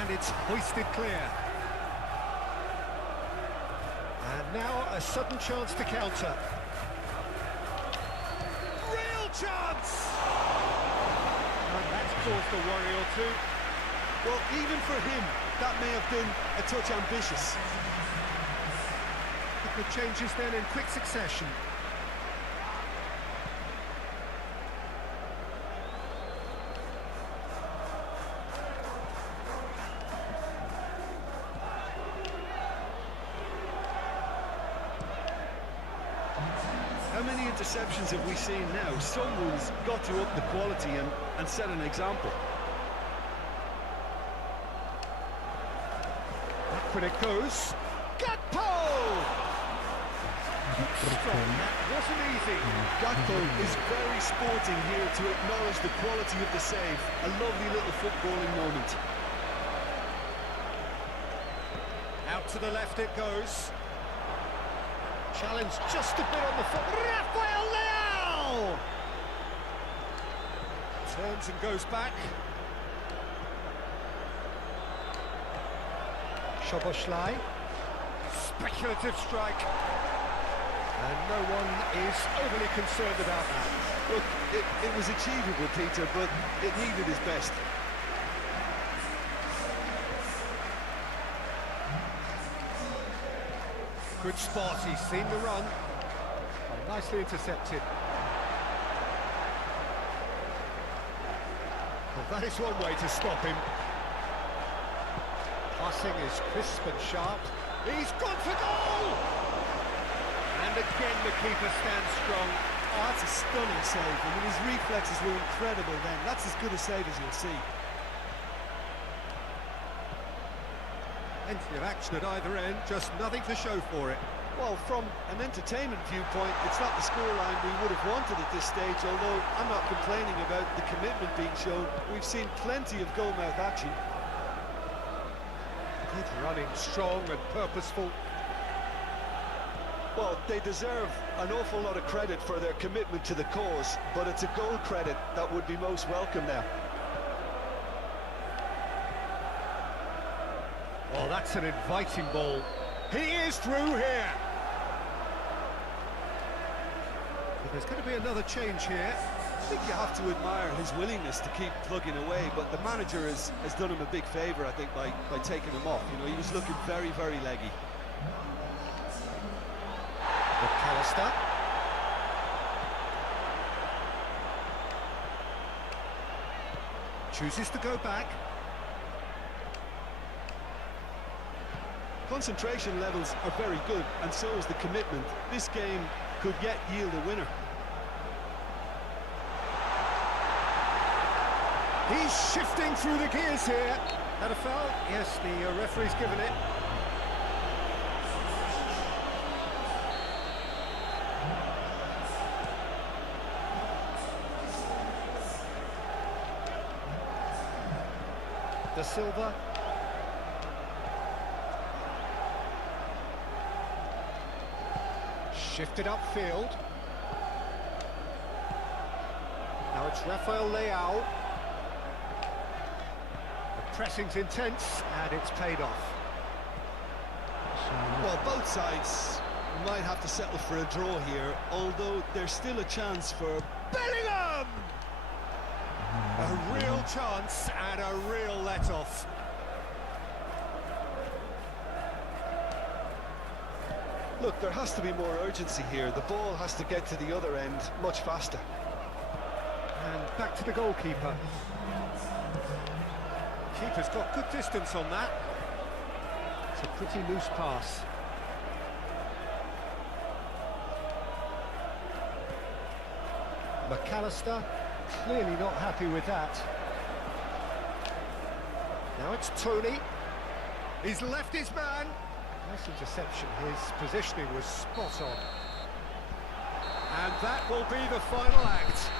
And it's hoisted clear. And now a sudden chance to counter. Real chance! And that's caused a worry or two. Well, even for him, that may have been a touch ambitious. A couple of changes then in quick succession. How many interceptions have we seen now? Someone's got to up the quality and set an example. Back when it goes. Gakpo! Strong, that wasn't easy. Gakpo is very sporting here to acknowledge the quality of the save. A lovely little footballing moment. Out to the left it goes. Challenge just a bit on the foot. Rafael Leao! Turns and goes back. Soboslai. Speculative strike. And no one is overly concerned about that. Look, it was achievable, Peter, but it needed his best. Good spot, he's seen the run. Oh, nicely intercepted. Well, that is one way to stop him. Passing is crisp and sharp. He's gone for goal! And again the keeper stands strong. Oh, that's a stunning save. I mean, his reflexes were incredible then. That's as good a save as you'll see. Plenty of action at either end, just nothing to show for it. Well, from an entertainment viewpoint, it's not the scoreline we would have wanted at this stage, although I'm not complaining about the commitment being shown. We've seen plenty of goal-mouth action. Good running, strong and purposeful. Well, they deserve an awful lot of credit for their commitment to the cause, but it's a goal credit that would be most welcome now. Oh, that's an inviting ball. He is through here. But there's going to be another change here. I think you have to admire his willingness to keep plugging away, but the manager has done him a big favour, I think, by taking him off. You know, he was looking very, very leggy. McAllister. Chooses to go back. Concentration levels are very good, and so is the commitment. This game could yet yield a winner. He's shifting through the gears here. Had a foul? Yes, the referee's given it. Da Silva. Shifted upfield. Now it's Rafael Leao. The pressing's intense, and it's paid off. Well, both sides might have to settle for a draw here, although there's still a chance for Bellingham! A real chance and a real let-off. Look, there has to be more urgency here. The ball has to get to the other end much faster. And back to the goalkeeper. Keeper's got good distance on that. It's a pretty loose pass. McAllister, clearly not happy with that. Now it's Tony. He's left his man. Nice interception, his positioning was spot on. And that will be the final act.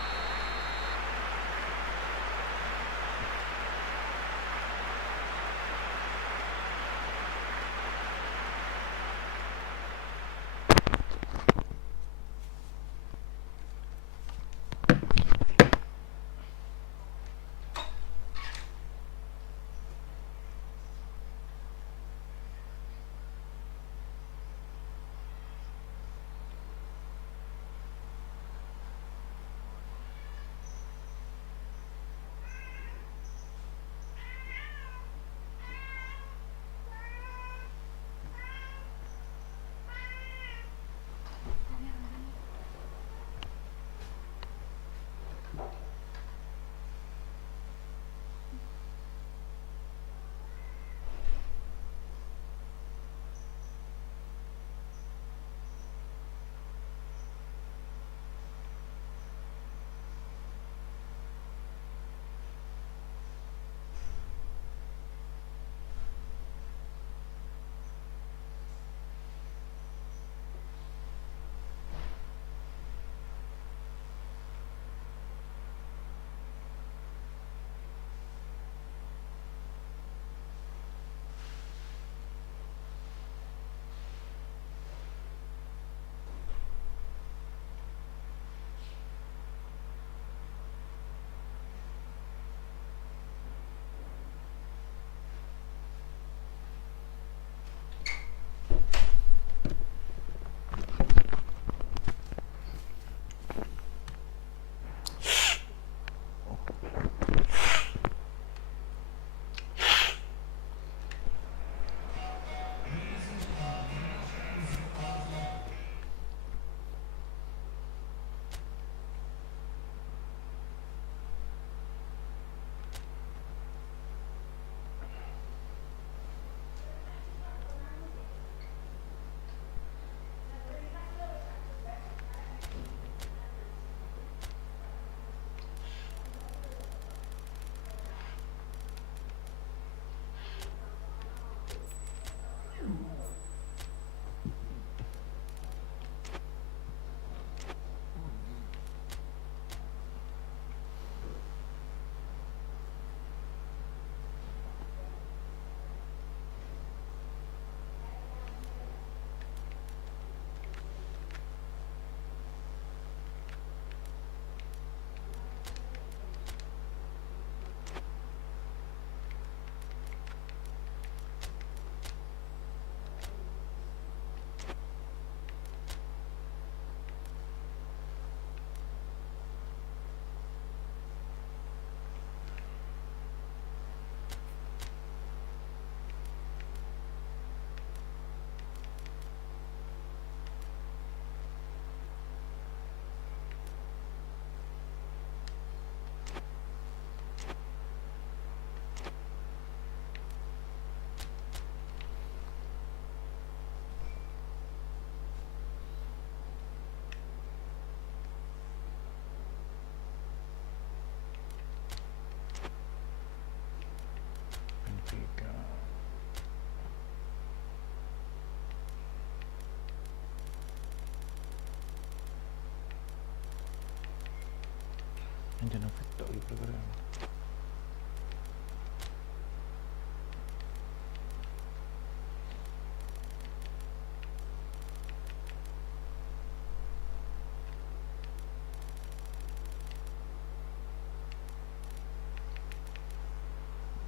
Jeneng tok iki perkara.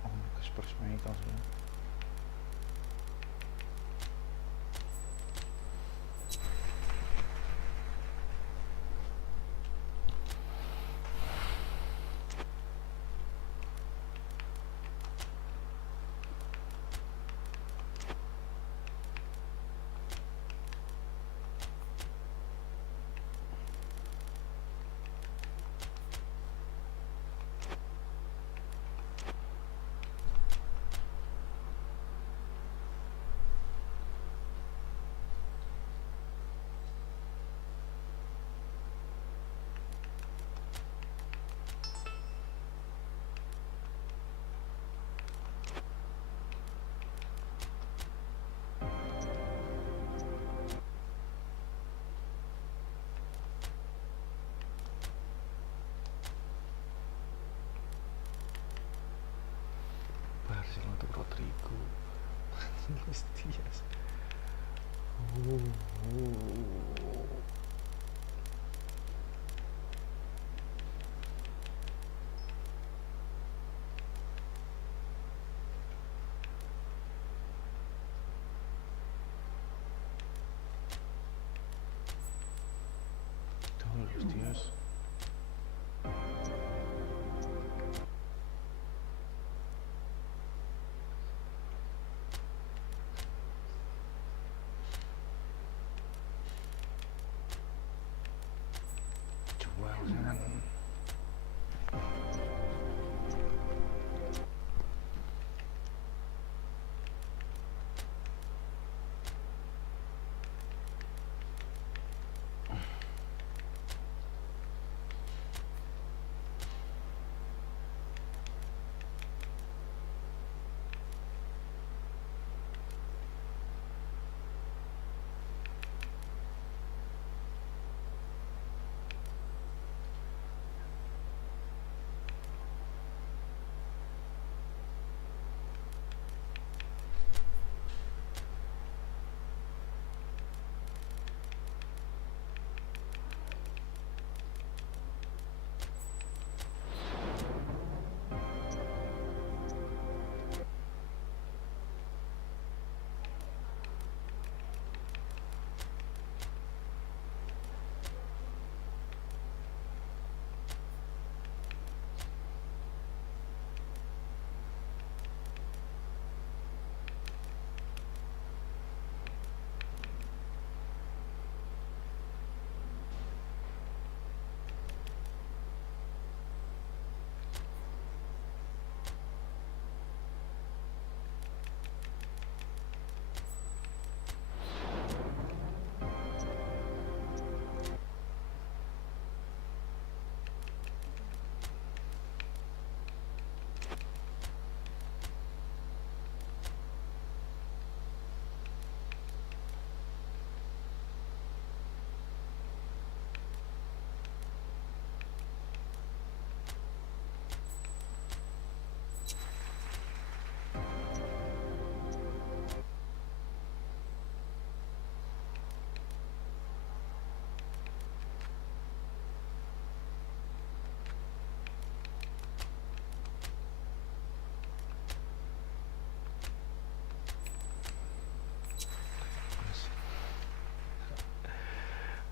Oh, Kasper Schmeichel ya. Barcelona untuk Rodrigo. Luis Diaz. Luis Diaz. Jual jangan.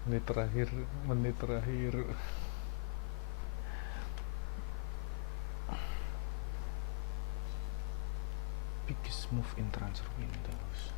Menit terakhir biggest move in transfer windows.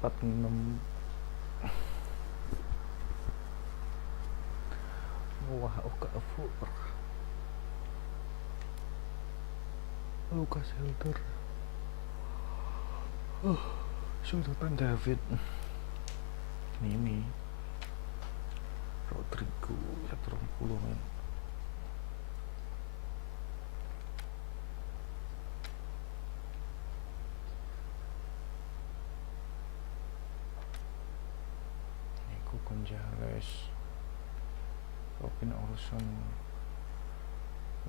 46. Wah, Okafor. Lucas Hilter. Sultan David. Ini Rodrigo ya 30 men. Nico Gonzalez, Robin Olsen,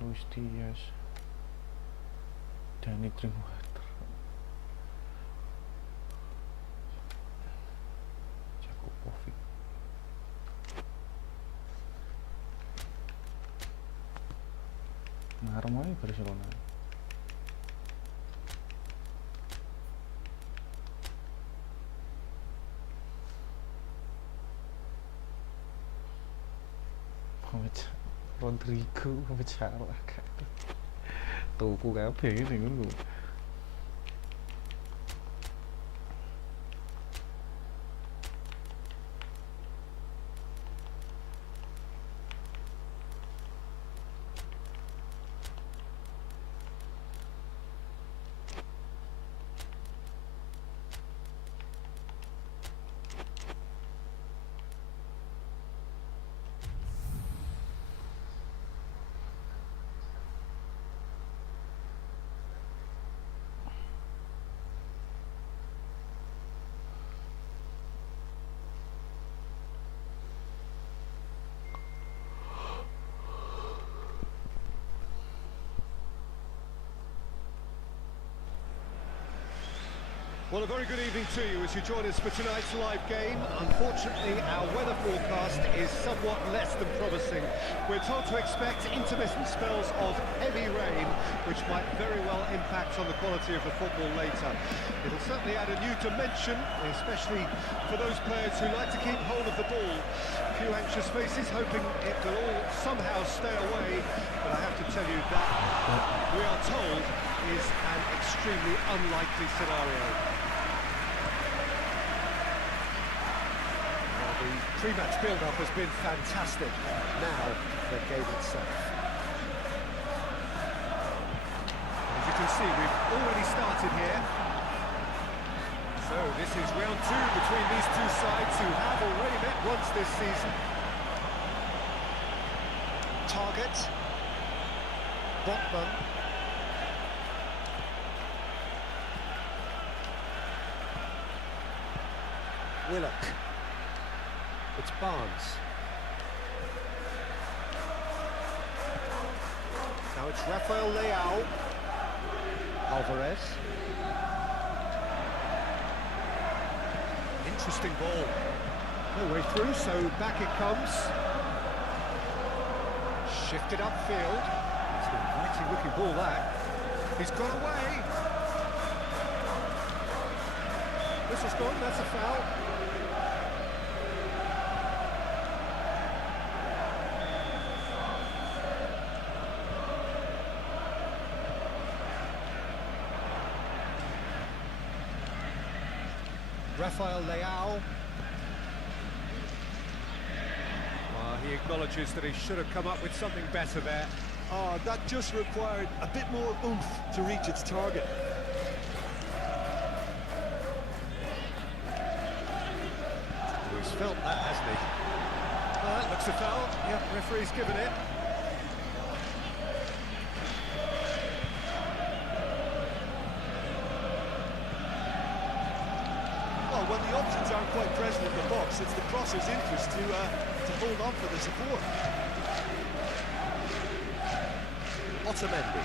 Luis Diaz, Danny Drinkwater, Jakubovic. Ngarmai Barcelona. Rodrigo pecah lah kak. Tuku kabeh iki ngono. Well, a very good evening to you as you join us for tonight's live game. Unfortunately, our weather forecast is somewhat less than promising. We're told to expect intermittent spells of heavy rain, which might very well impact on the quality of the football later. It'll certainly add a new dimension, especially for those players who like to keep hold of the ball. A few anxious faces hoping it will all somehow stay away, but I have to tell you that we are told is an extremely unlikely scenario. The pre-match build-up has been fantastic. Now, the game itself. As you can see, we've already started here. So this is round 2 between these two sides who have already met once this season. Target. Botman. Willock. It's Barnes. Now it's Rafael Leao. Alvarez. Interesting ball. No way through, so back it comes. Shifted upfield. It's an inviting looking ball that. He's got away. This is gone, that's a foul. Rafael Leao. He acknowledges that he should have come up with something better there. That just required a bit more oomph to reach its target. He's felt that, hasn't he? That looks a foul. Yep, referee's given it. Well, when the options aren't quite present in the box, it's the crosser's interest to hold on for the support. Otamendi.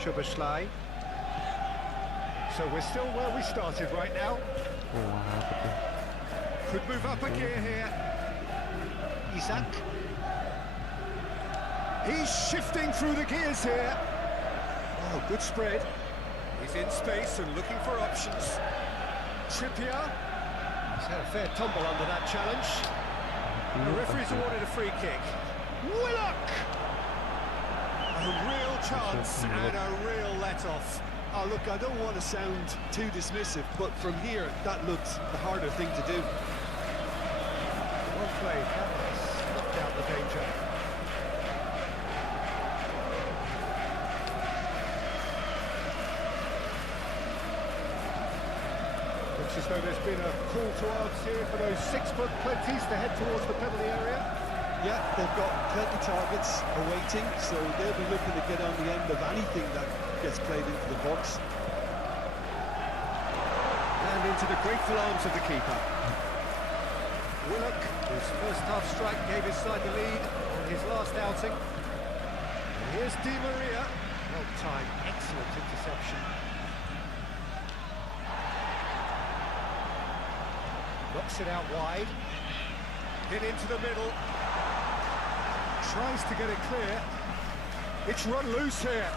Szoboszlai. So we're still where we started right now. Could move up a gear here. Isak. He's shifting through the gears here. Oh, good spread. He's in space and looking for options. Trippier. He's had a fair tumble under that challenge. The referee's awarded a free kick. Willock! A real chance and a real let-off. Oh, look, I don't want to sound too dismissive, but from here, that looked the harder thing to do. Well played, that snuffed out the danger. Looks as though there's been a call to arms here for those 6-foot plenties to head towards the penalty area. Yeah, they've got plenty targets awaiting, so they'll be looking to get on the end of anything that gets played into the box. And into the grateful arms of the keeper. Willock, whose first half strike gave his side the lead on his last outing. And here's Di Maria. Well timed, excellent interception. Knocks it out wide. Hit into the middle. Tries to get it clear. It's run loose here.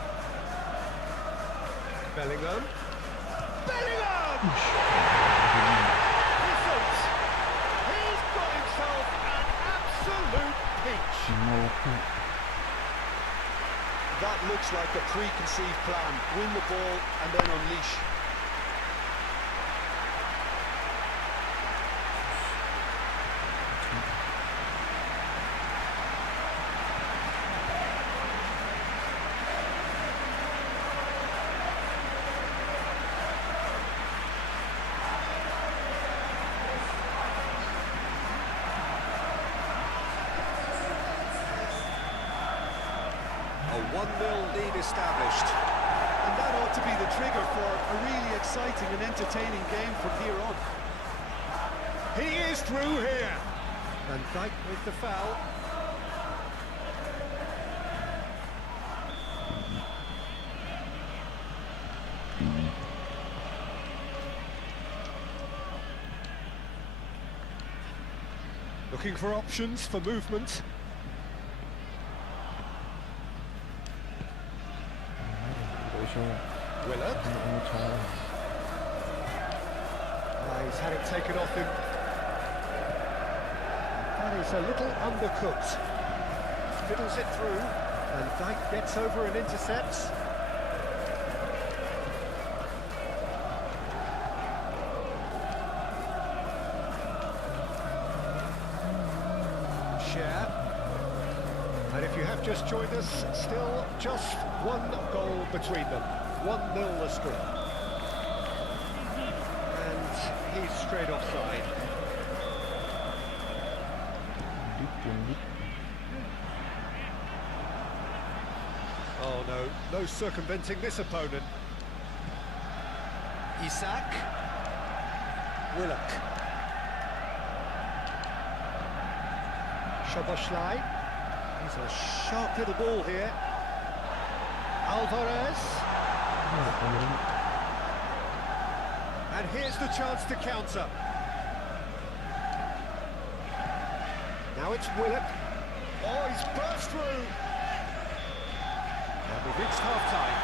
Bellingham. Bellingham! Listen, he's got himself an absolute peach. That looks like a preconceived plan. Win the ball and then unleash. A 1-0 lead established. And that ought to be the trigger for a really exciting and entertaining game from here on. He is through here. Van Dijk with the foul. Looking for options for movement. Willard. He's had it taken off him. That is a little undercooked. Fiddles it through, and Dijk gets over and intercepts. Share. And if you have just joined us, still just one goal between them. 1-0 the score. And he's straight offside. Oh no, no circumventing this opponent. Isak. Willock. Szoboszlai. He's a sharp little ball here. Alvarez. And here's the chance to counter. Now it's Willock. Oh, he's burst through. And we've reached half-time.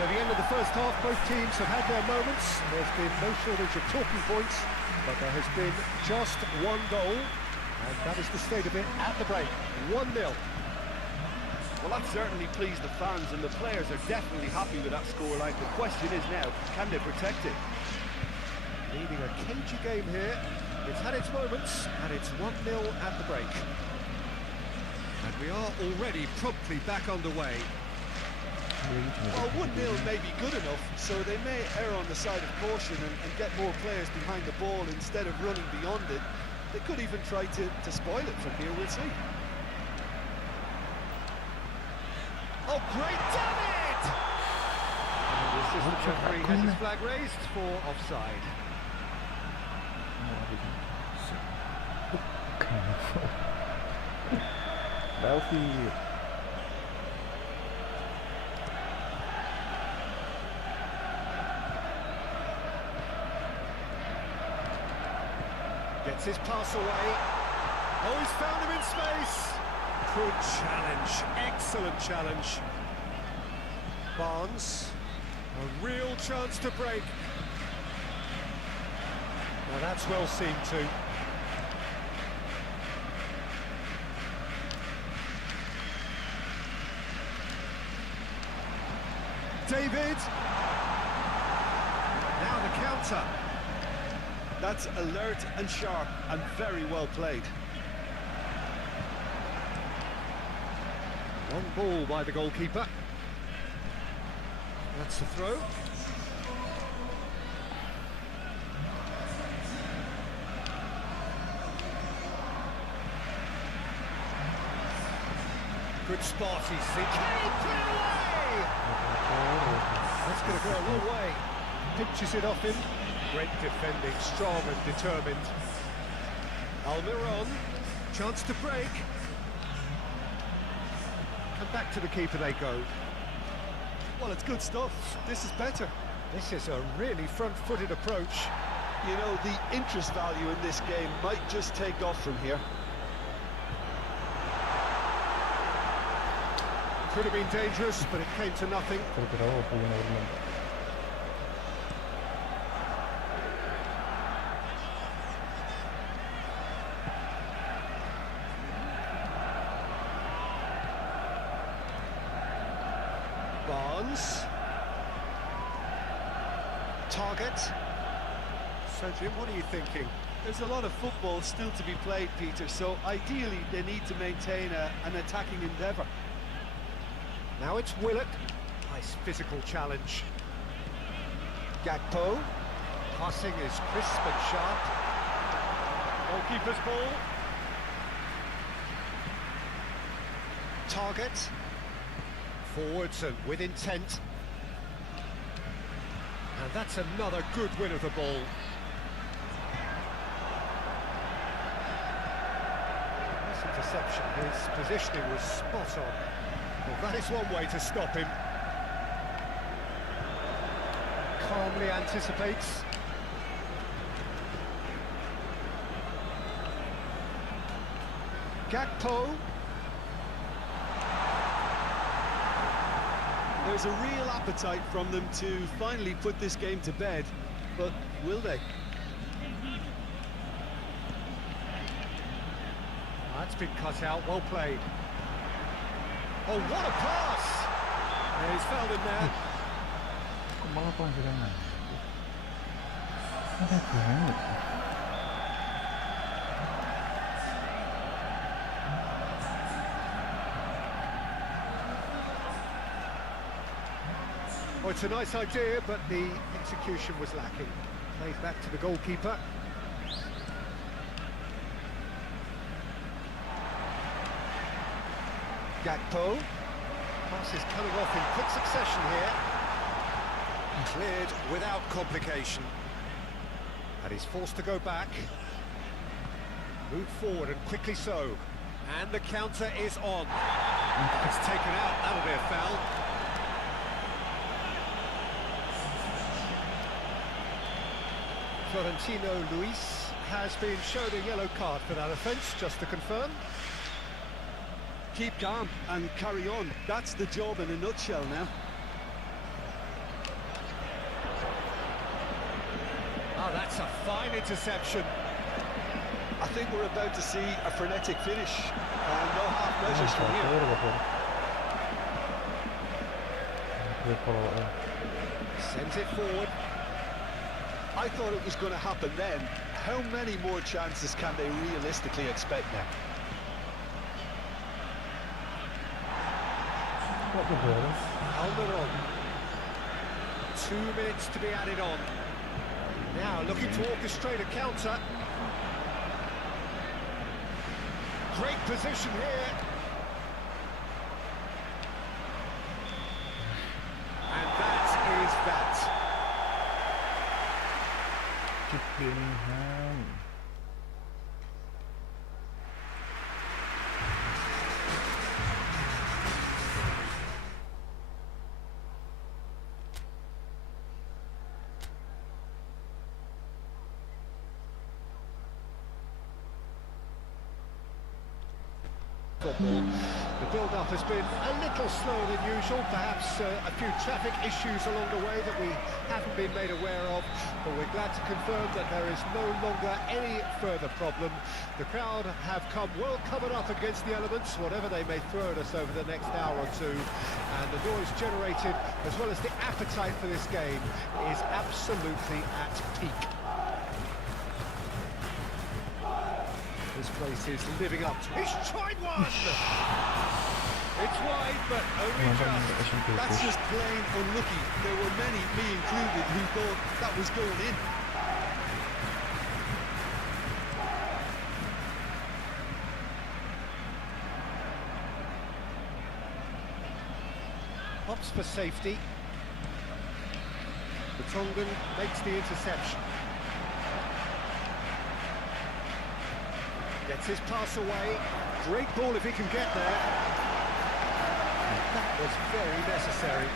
So the end of the first half, both teams have had their moments. There's been no shortage of talking points, but there has been just one goal. And that is the state of it at the break. 1-0. Well, that certainly pleased the fans, and the players are definitely happy with that scoreline. The question is now, can they protect it? Leading a cagey game here. It's had its moments, and it's 1-0 at the break. And we are already promptly back underway. Well, 1-0 may be good enough, so they may err on the side of caution and get more players behind the ball instead of running beyond it. They could even try to spoil it from here, we'll see. Oh, great damage! And the assistant referee has his flag raised for offside. Belfie. Gets his pass away. Oh, he's found him in space. Good challenge, excellent challenge. Barnes, a real chance to break. Now that's well seen too. David. Now the counter. That's alert and sharp and very well played. Long ball by the goalkeeper. That's the throw. Good spot, he's thinking. Put it away! That's going to go a long way. Pinches it off him. Great defending, strong and determined. Almiron, chance to break. And back to the keeper they go. Well, it's good stuff. This is better. This is a really front-footed approach. You know, the interest value in this game might just take off from here. Could have been dangerous, but it came to nothing. Barnes. Target. So, Jim, what are you thinking? There's a lot of football still to be played, Peter, so ideally they need to maintain an attacking endeavour. Now it's Willett. Nice physical challenge. Gakpo. Passing is crisp and sharp. Goalkeeper's ball. Target. Forwards and with intent. And that's another good win of the ball. Nice interception. His positioning was spot on. Well, that is one way to stop him. Calmly anticipates. Gakpo. There's a real appetite from them to finally put this game to bed, but will they? That's been cut out, well played. Oh, what a pass! Yeah, he's fouled him there. Kok malah pelanggaran? Ada banget. Well, it's a nice idea, but the execution was lacking. Played back to the goalkeeper. Gakpo. Pass is coming off in quick succession here. Cleared without complication. And he's forced to go back. Move forward and quickly so. And the counter is on. It's taken out, that'll be a foul. Florentino Luis has been shown a yellow card for that offence, just to confirm. Keep calm and carry on. That's the job in a nutshell now. Oh, that's a fine interception. I think we're about to see a frenetic finish. No half measures from here. Sends it forward. I thought it was going to happen then. How many more chances can they realistically expect now? Almiron. 2 minutes to be added on. Now looking to orchestrate a counter. Great position here. And that is that. Chipingham. Football. The build-up has been a little slower than usual, perhaps a few traffic issues along the way that we haven't been made aware of, but we're glad to confirm that there is no longer any further problem. The crowd have come well covered up against the elements, whatever they may throw at us over the next hour or two, and the noise generated, as well as the appetite for this game, is absolutely at peak. This place is living up to it. He's tried one! It's wide, but only just. That's just plain unlucky. There were many, me included, who thought that was going in. Opts for safety. The Tongan makes the interception. Gets his pass away. Great ball if he can get there. That was very necessary.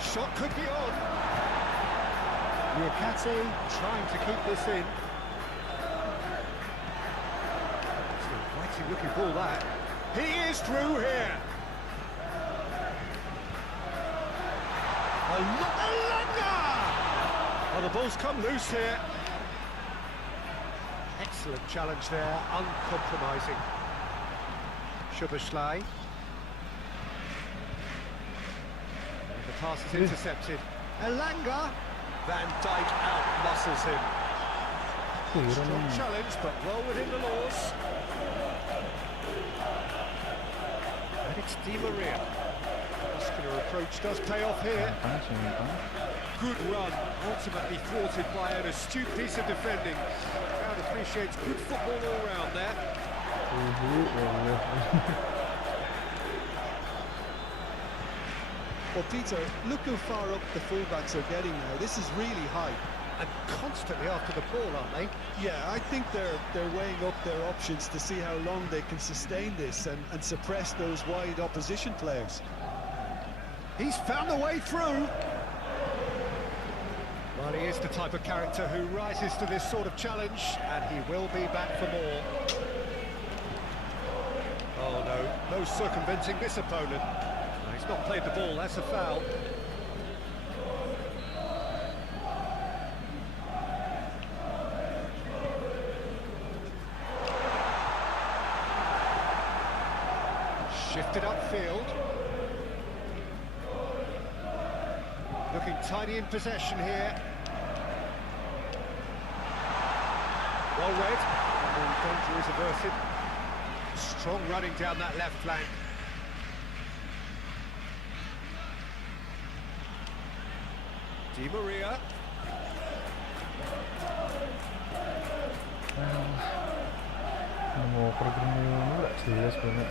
Shot could be on. Mencari trying to keep this in. It's a mighty looking ball, that. He is through here. Oh, the ball's come loose here. Excellent challenge there, uncompromising. Schuberschlei. The pass is intercepted. Elanga. Van Dijk out-muscles him. Strong challenge, but well within the laws. And it's Di Maria. Muscular approach does pay off here. Good run, ultimately thwarted by an astute piece of defending. Crowd appreciates good football all round there. Well, Peter, look how far up the fullbacks are getting now. This is really high. And constantly after the ball, aren't they? Yeah, I think they're weighing up their options to see how long they can sustain this and suppress those wide opposition players. He's found a way through. Well, he is the type of character who rises to this sort of challenge, and he will be back for more. Oh no, no circumventing this opponent. No, he's not played the ball, that's a foul. Shifted upfield. Looking tidy in possession here. Well read. And danger is averted. Strong running down that left flank. Di Maria. Mau programnya nggak jelas banget.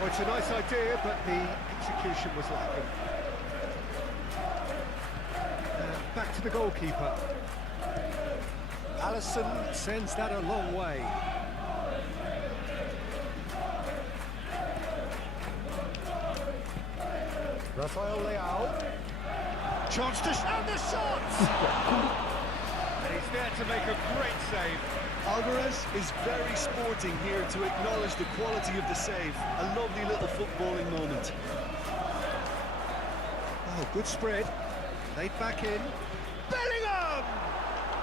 Well, it's a nice idea, but the execution was lacking. Back to the goalkeeper. Alisson sends that a long way. Rafael Leao. Chance to and the shot! And he's there to make a great save. Alvarez is very sporting here to acknowledge the quality of the save. A lovely little footballing moment. Oh, good spread. Laid back in. Bellingham!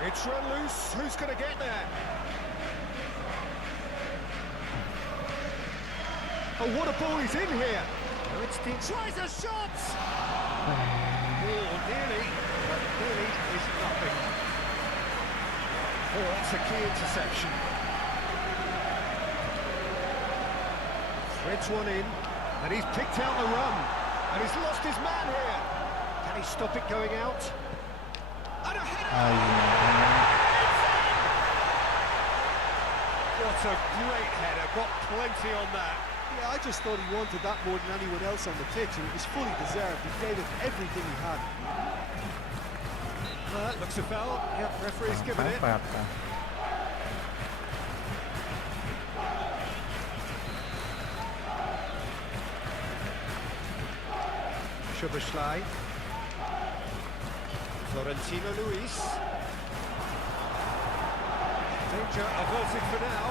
It's run loose. Who's going to get there? Oh, what a ball he's in here. Oh, it's deep. Tries a shot! Oh, nearly. But nearly is nothing. Oh, that's a key interception. Threads one in, and he's picked out the run. And he's lost his man here. Can he stop it going out? And a header! What a great header, got plenty on that. Yeah, I just thought he wanted that more than anyone else on the pitch, and it was fully deserved. He gave it everything he had. Looks a foul. Yep, referee's given it. Szoboszlai. Florentino Luis. Danger averted for now.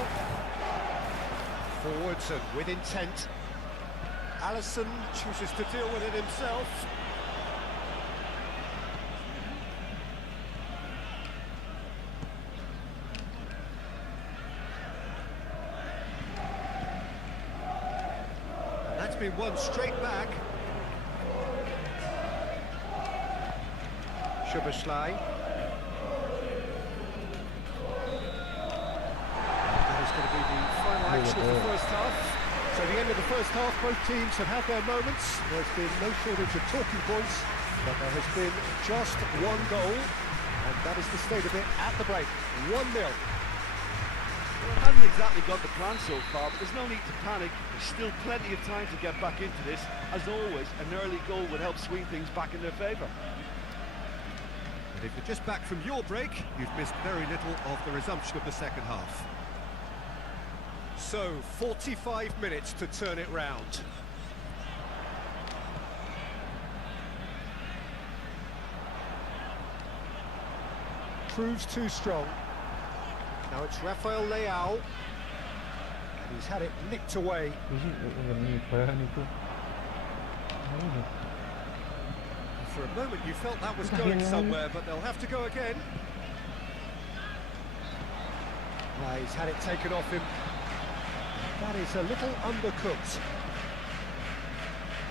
Forwards and with intent. Alisson chooses to deal with it himself. And that's been won straight back. Szoboszlai. That is going to be the final action of the first half. So the end of the first half, both teams have had their moments. There's been no shortage of talking points, but there has been just one goal, and that is the state of it at the break. 1-0. Well, it hasn't exactly got the plan so far, but there's no need to panic. There's still plenty of time to get back into this. As always, an early goal would help swing things back in their favour. And if you're just back from your break, you've missed very little of the resumption of the second half. So, 45 minutes to turn it round. Proves too strong. Now it's Rafael Leao. And he's had it nicked away. For a moment you felt that was going somewhere, but they'll have to go again. He's had it taken off him. That is a little undercooked.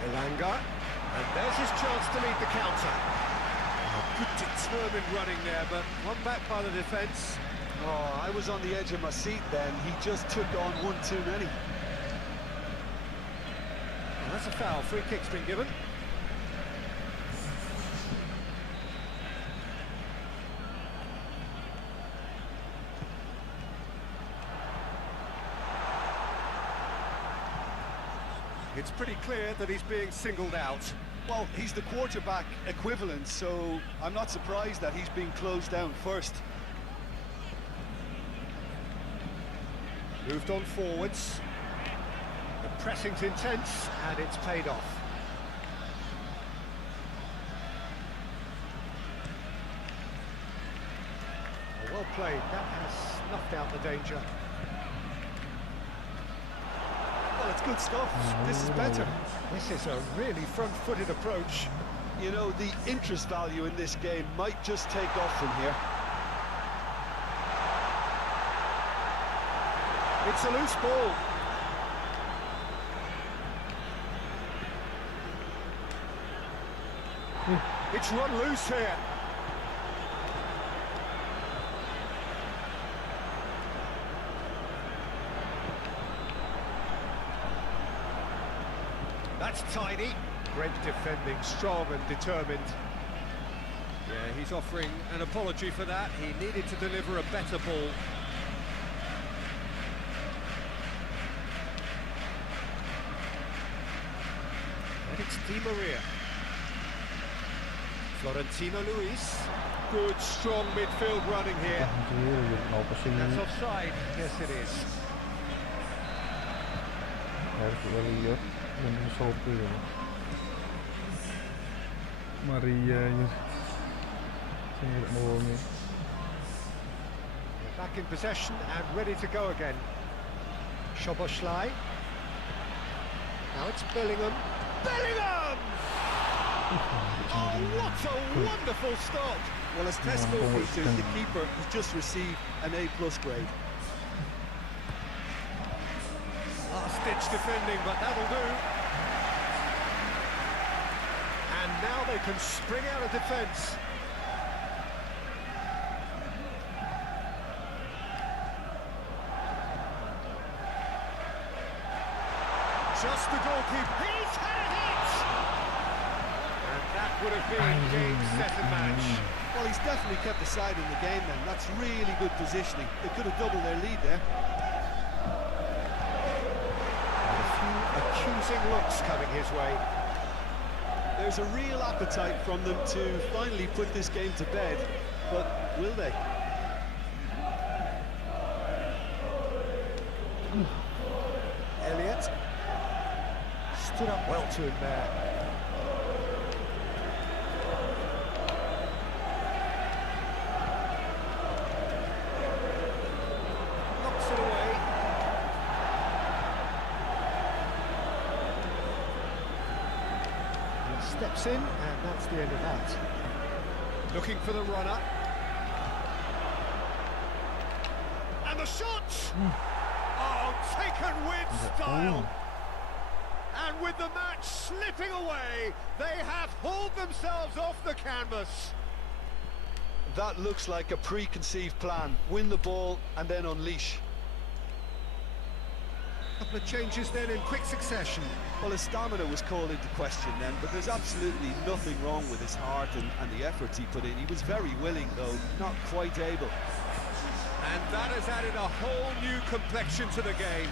Elanga, and there's his chance to lead the counter. Oh, good determined running there, but one back by the defence. Oh, I was on the edge of my seat then. He just took on one too many. Well, that's a foul. Free kick's been given. It's pretty clear that he's being singled out. Well, he's the quarterback equivalent, so I'm not surprised that he's being closed down first. Moved on forwards. The pressing's intense, and it's paid off. Well played. That has snuffed out the danger. Well, it's good stuff. This is better. This is a really front-footed approach. You know, the interest value in this game might just take off from here. It's a loose ball. It's run loose here. That's tidy. Great defending, strong and determined. Yeah, he's offering an apology for that. He needed to deliver a better ball. And it's Di Maria. Florentino Luis. Good, strong midfield running here. That's offside. Yes, it is. Maria hier. They're back in possession and ready to go again. Szoboszlai. Now it's Bellingham. Bellingham! Oh, what a wonderful stop! Well, as testimony to the keeper has just received an A+ grade. Last-ditch defending, but that'll do. And now they can spring out of defence. Just the goalkeeper. He's had it! And that would have been game, set and match. Well, he's definitely kept the side in the game then. That's really good positioning. They could have doubled their lead there. And a few accusing looks coming his way. There's a real appetite from them to finally put this game to bed, but will they? Elliott stood up well to him there. Steps in, and that's the end of that. Looking for the runner. And the shot! Oh, taken with style. And with the match slipping away, they have hauled themselves off the canvas. That looks like a preconceived plan. Win the ball and then unleash. Couple of changes then in quick succession. Well, his stamina was called into question then, but there's absolutely nothing wrong with his heart and the efforts he put in. He was very willing, though, not quite able. And that has added a whole new complexion to the game.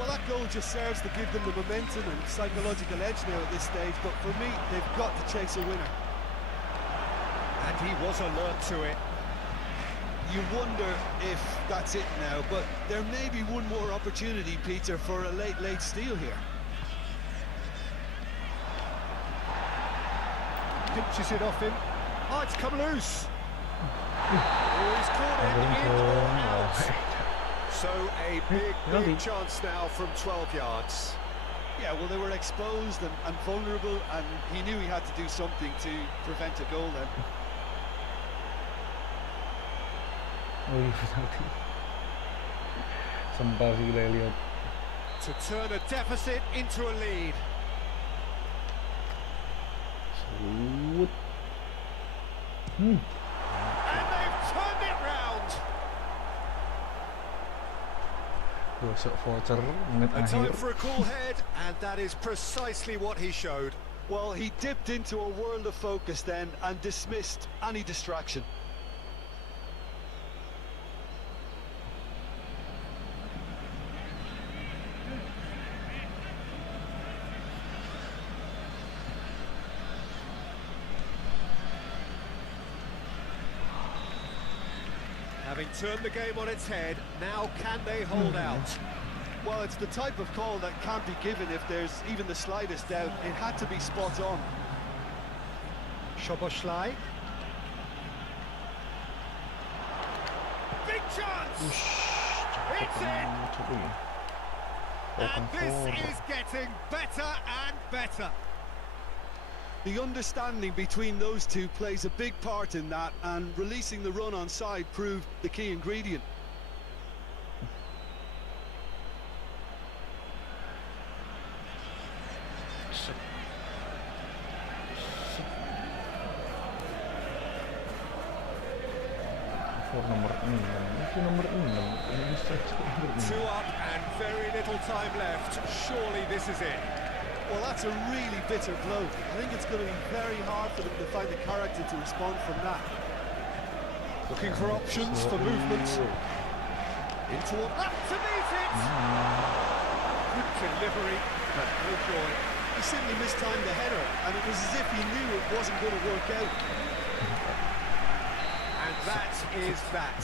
Well, that goal just serves to give them the momentum and psychological edge now at this stage, but for me, they've got to chase a winner. And he was alert to it. You wonder if that's it now, but there may be one more opportunity, Peter, for a late steal here. Pinches it off him. Oh, it's come loose. Oh, he's caught it in or out. So a big chance now from 12 yards. Yeah, well, they were exposed and vulnerable, and he knew he had to do something to prevent a goal then. Oh iya tadi sempat sih kita lihat. To turn a deficit into a lead. Shoot. And they've turned it round. Gosok voucher menit A time akhir. for a cool head, and that is precisely what he showed. Well, he dipped into a world of focus then and dismissed any distraction. Having turned the game on its head, now can they hold out? Well, it's the type of call that can't be given if there's even the slightest doubt. It had to be spot on. Szoboszlai. Big chance! It's in! And this is getting better and better. The understanding between those two plays a big part in that, and releasing the run on side proved the key ingredient. Nomor 6. Itu nomor 6. Ini bisa nomor 6. 2 up and very little time left. Surely this is it. Well, that's a really bitter blow. I think it's going to be very hard for them to find the character to respond from that. Looking for options for movement. Into up to meet it! Good delivery, but no joy. He simply mistimed the header, and it was as if he knew it wasn't going to work out. And that is that.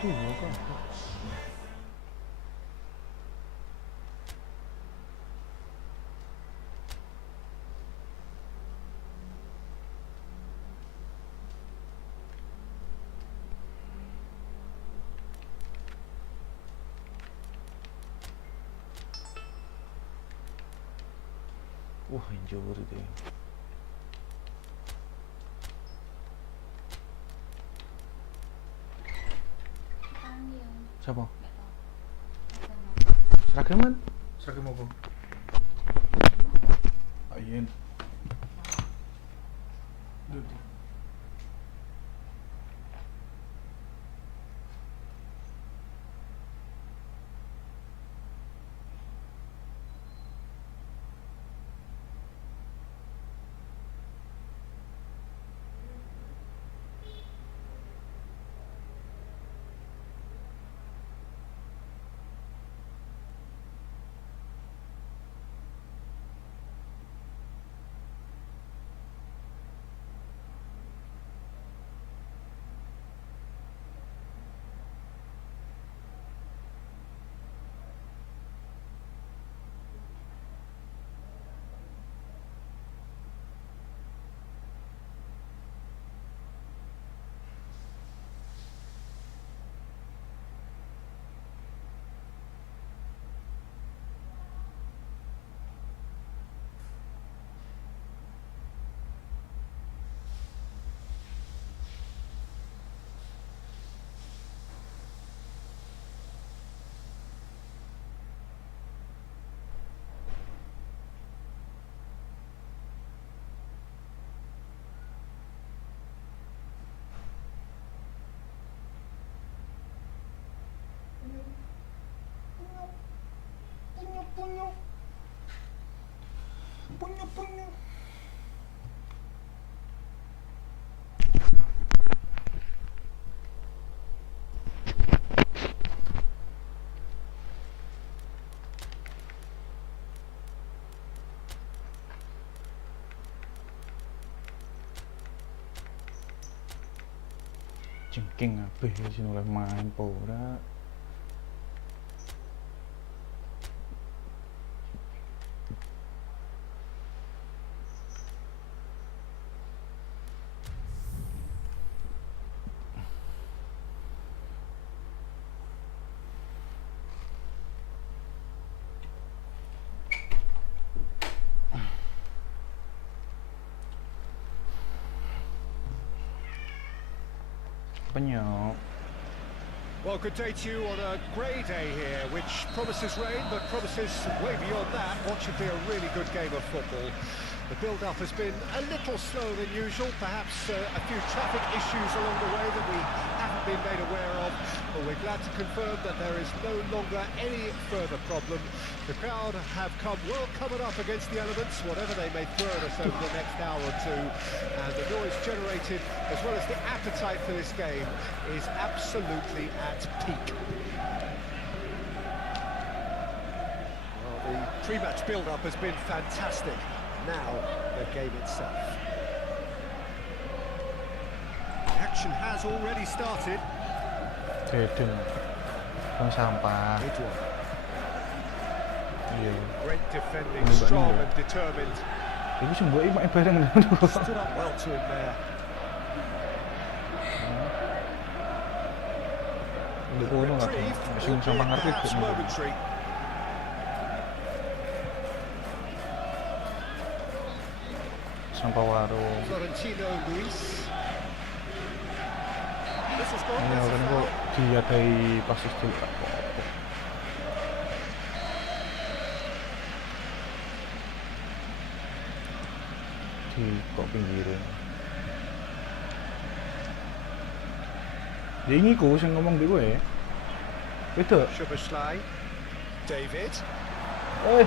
Itu kan. Wah, injur itu ya. Siapa? Seragaman? Seragam apa? Ayen. Jengking kabeh sing oleh main po ora. Penyok. Well, good day to you on a grey day here, which promises rain, but promises way beyond that what should be a really good game of football. The build-up has been a little slower than usual, perhaps a few traffic issues along the way that we haven't been made aware of, but we're glad to confirm that there is no longer any further problem. The crowd have come well covered up against the elements, whatever they may throw at us over the next hour or two, and the noise generated, as well as the appetite for this game, is absolutely at peak. Well, the pre-match build-up has been fantastic. Now, the game itself. The action has already started. Gedeng. Tong sampah. Edward, Iya. great defending, Ini Mbak strong Nina. and determined. Iku sing mbok imak bareng. Stood up well to him there. Ndek kono lah. Reprieve, Sing sampah ngarep perhaps iku. momentary. Sampah warung. Florentino Luis. This has gone. Iya That's a kan kok foul. diadai pas istilah kok. Di kok pinggirin. Ya ini ku sing ngomong di gue. Itu. Szoboszlai. David. Eh.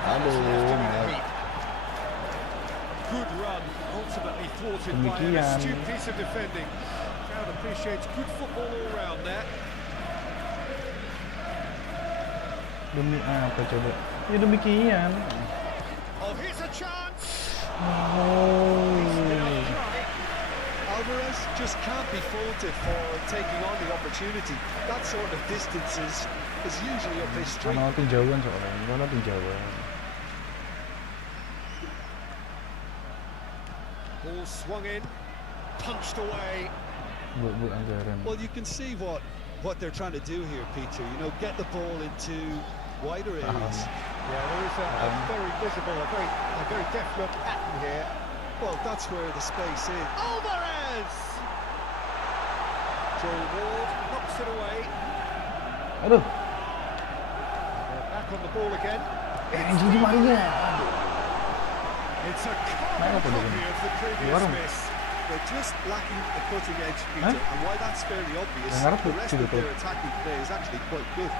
And Aduh, left him in a Mark. heap. Good run, ultimately thwarted by an Demikian. astute piece of defending. Crowd appreciates good football all round there. Demi apa coba? Ya demikian. Oh, here's a chance. Oh. Alvarez just can't be faulted for taking on the opportunity. That sort of distance is usually up his street. Ana tinjauan soalnya, ana tinjauan. Ball swung in, punched away. Bu anggaran. Well, you can see what they're trying to do here, Peter. You know, get the ball into wider areas. Yeah, there is a very visible, a very definite pattern here. Well, that's where the space is. Alvarez! Joel Ward knocks it away. Aduh, They're back on the ball again. anjing di Maria. It's a Main carbon apa dia? copy of the previous Warung. miss. They're just lacking the cutting edge, Huh? Peter. And while that's fairly obvious, Yang ngarep the rest gitu of tuh. their attacking play is actually quite good.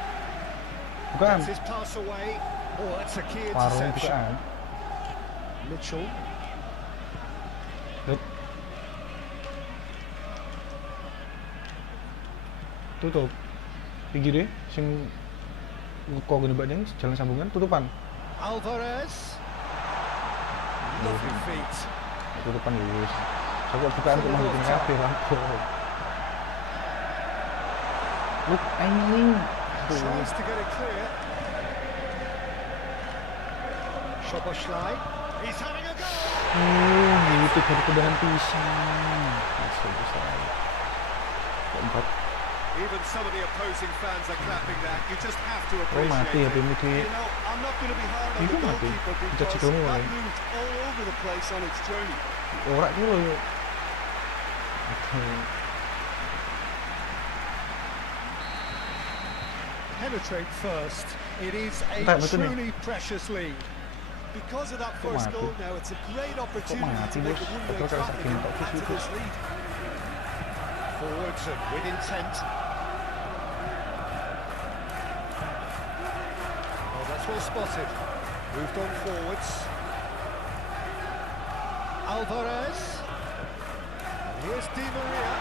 Bukan. Gets his pass away. Oh, that's a key Warung interception. bukan. Mitchell. Dut. Tutup. Pinggirnya sing kok gini badan jalan sambungan tutupan. Alvarez. Lovely feet. Tutupan wis. Coba bukaan untuk menghitung kafe lampu. Look, anjing. Tries to get it clear. Szoboszlai. He's having a go. Itu baru kebahan pisang. Bisa. Keempat. Even some of the opposing fans are clapping that. You just have to Oh mati appreciate HP it. mu di. You know, I'm not going to be hard on Itu the mati. goalkeeper Kita because cek dulu, that Wan. moved all over the place on its journey. Ora ki lho. Penetrate first. It is a Entah, betul ni. truly precious lead. Because of that Kok first mati? goal now, it's a great opportunity mati, to make bos? a one-way Betul kalau traffic saking and tak add to susu. this lead. Forwards and with intent. Oh, that's well spotted. Moved on forwards. Alvarez. And here's Di Maria.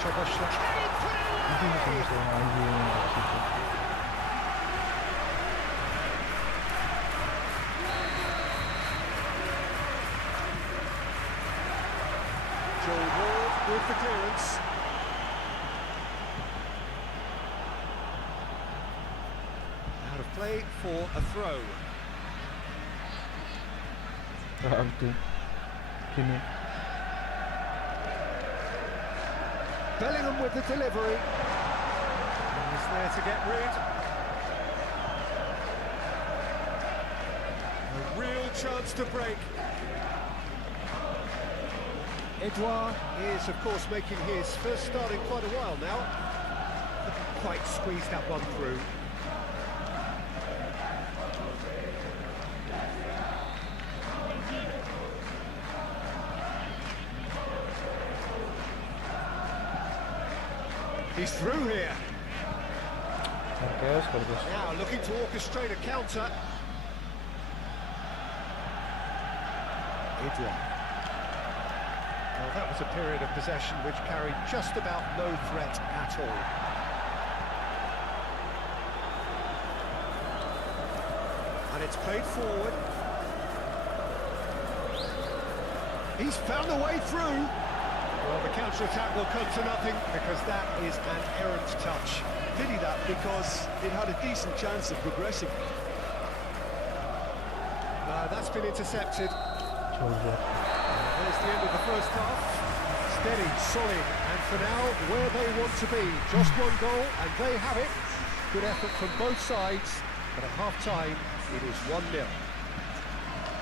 Szoboszlai. Ini sama sama anjing. Joel Ward with the clearance. Out of play for a throw. Tuh. Gini. Bellingham with the delivery. He's there to get rid. A real chance to break. Edouard is, of course, making his first start in quite a while now. Couldn't quite squeeze that one through. He's through here. Marquez, bagus. Now looking to orchestrate a counter. Edouard. Well, that was a period of possession which carried just about no threat at all. And it's played forward. He's found a way through. Well, the counter-attack will come to nothing because that is an errant touch. Pity that, because it had a decent chance of progressing. That's been intercepted. Coba. There's the end of the first half. Steady, solid, and for now, where they want to be. Just one goal, and they have it. Good effort from both sides, but at half-time, it is 1-0.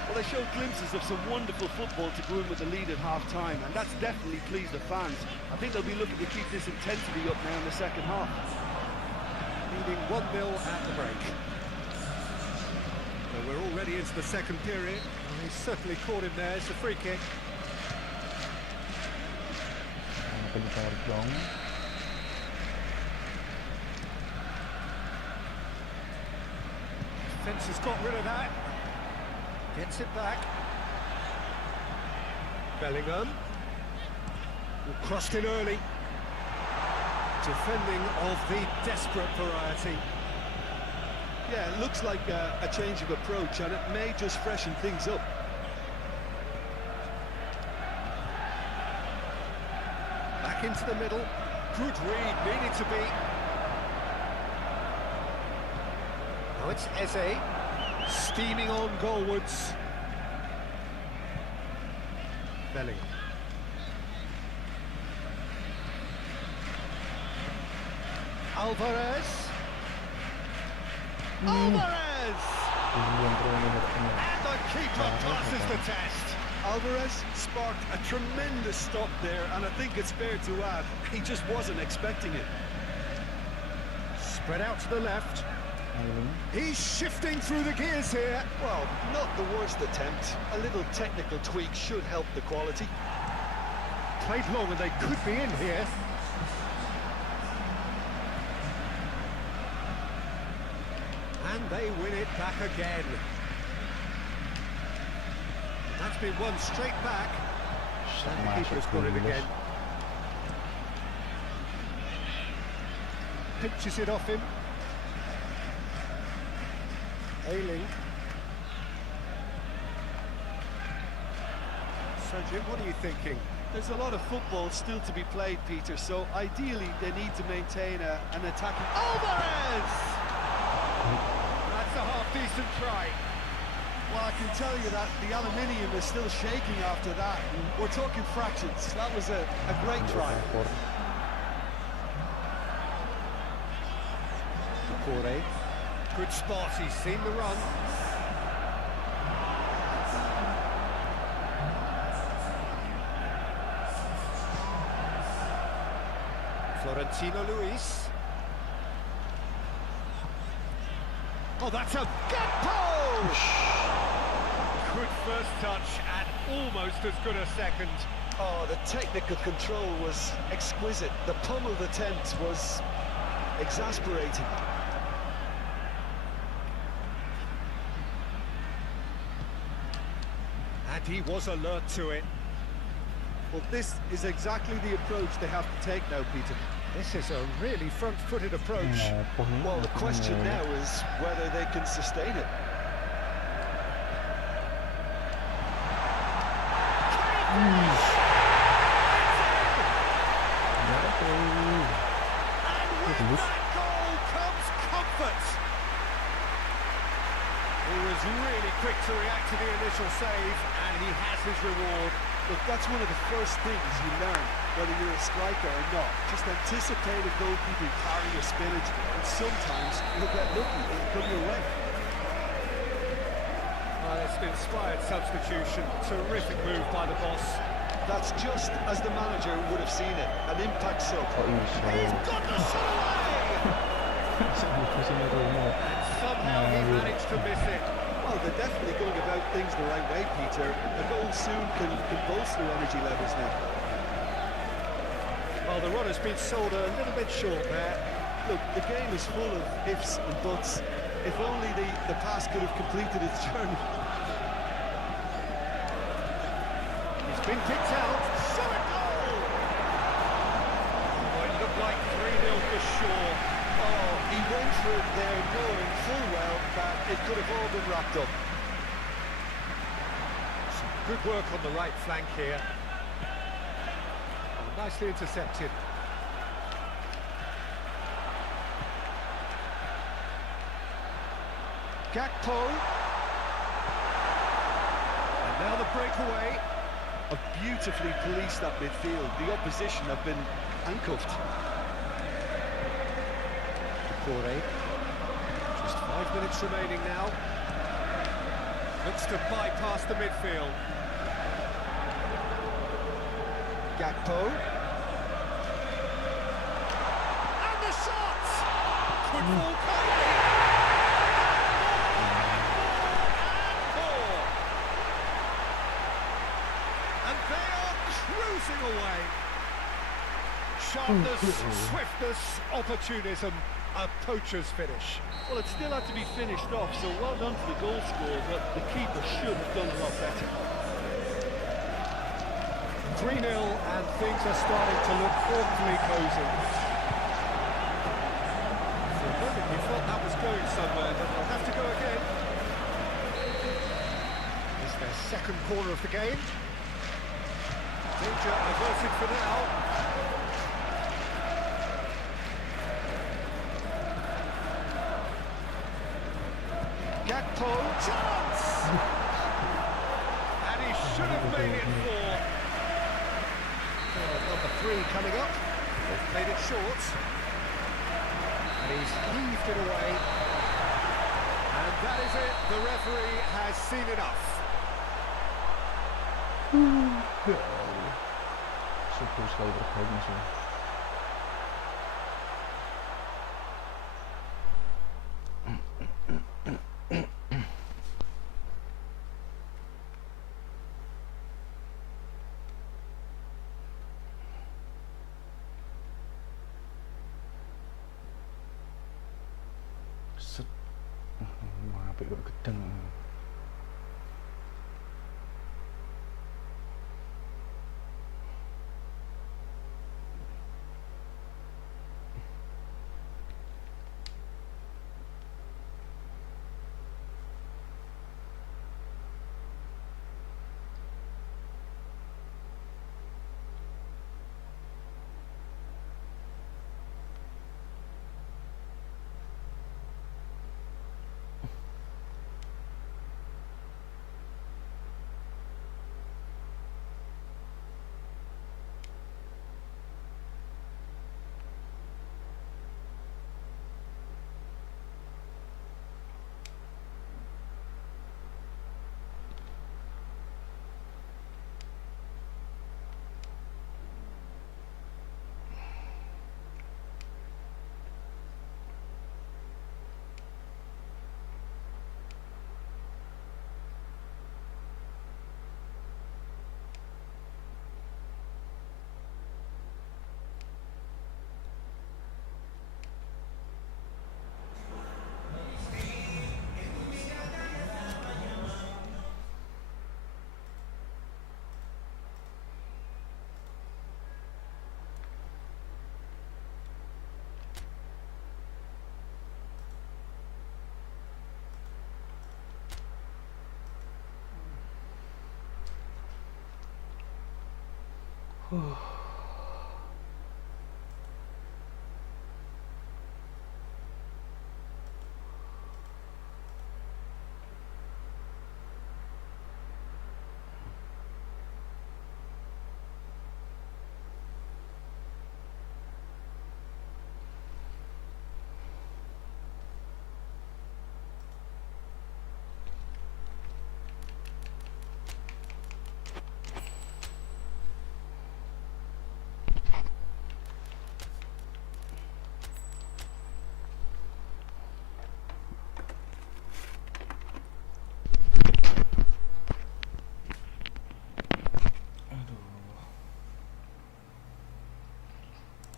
Well, they showed glimpses of some wonderful football to go in with the lead at half-time, and that's definitely pleased the fans. I think they'll be looking to keep this intensity up now in the second half. Leading 1-0 at the break. So we're already into the second period. Well, he's certainly caught him there. It's a free kick. Apa ditarik dong? Defence has got rid of that. Gets it back. Bellingham. Crossed in early. Defending of the desperate variety. Yeah, it looks like a change of approach, and it may just freshen things up. Back into the middle. Good read, needed to be. Now it's Eze. Steaming on goalwards. Bellingham. Alvarez. Alvarez! And the keeper passes the test. Alvarez sparked a tremendous stop there, and I think it's fair to add, he just wasn't expecting it. Spread out to the left. He's shifting through the gears here. Well, not the worst attempt. A little technical tweak should help the quality. Played long and they could be in here. And they win it back again. That's been won straight back. And the keeper's got it again. Pinches it off him. Ailing. So Jim, what are you thinking? There's a lot of football still to be played, Peter, so ideally they need to maintain an attacking... Alvarez! That's a half-decent try. Well, I can tell you that the aluminium is still shaking after that. We're talking fractions. That was a great try. Corey. Good spot, he's seen the run. Florentino Luis. Oh, that's a Gakpo! Good first touch and almost as good a second. Oh, the technical control was exquisite. The pummeled attempt was exasperating. And he was alert to it. Well, this is exactly the approach they have to take now, Peter. This is a really front-footed approach. Well, the question now is whether they can sustain it. bagus. Goal comes comfort. He was really quick to react to the initial save, and he has his reward. Look, that's one of the first things you learn, whether you're a striker or not. Just anticipate a goalkeeper carrying your spinach, and sometimes you'll get lucky, it'll come your way. Well, it's an inspired substitution. Terrific move by the boss. That's just as the manager would have seen it. An impact sub. Kok iso. He's got the shot away! Sampai sini rumah. Somehow he managed to miss it. Well, they're definitely going about things the right way, Peter. A goal soon can bolster energy levels now. Well, the run has been sold a little bit short there. Look, the game is full of ifs and buts. If only the pass could have completed its journey. He's been picked out. Shot a goal! Oh, it looked like 3-0 for sure. Oh, he went for it there, knowing full well that it could have all been wrapped up. Some good work on the right flank here. Oh, nicely intercepted. Gakpo. And now the breakaway. Have beautifully policed that midfield. The opposition have been handcuffed. Corey. Just 5 minutes remaining now. Looks to bypass the midfield. Gakpo. And the shot! Could fall kindly. And they are cruising away. Sharpness, swiftness, opportunism. A poacher's finish. Well, it still had to be finished off, so well done for the goal scorer, but the keeper should have done a lot better. 3-0 and things are starting to look awfully cosy. For a moment you thought that was going somewhere, but they'll have to go again. It's their second corner of the game. Danger averted for now. Gakpo, chance! And he should have made it 4. Number 3 coming up. They've played it short. And he's heaved it away. And that is it. The referee has seen enough. Syukur sekali terbaik musuh. Set. Apik kok gedeng.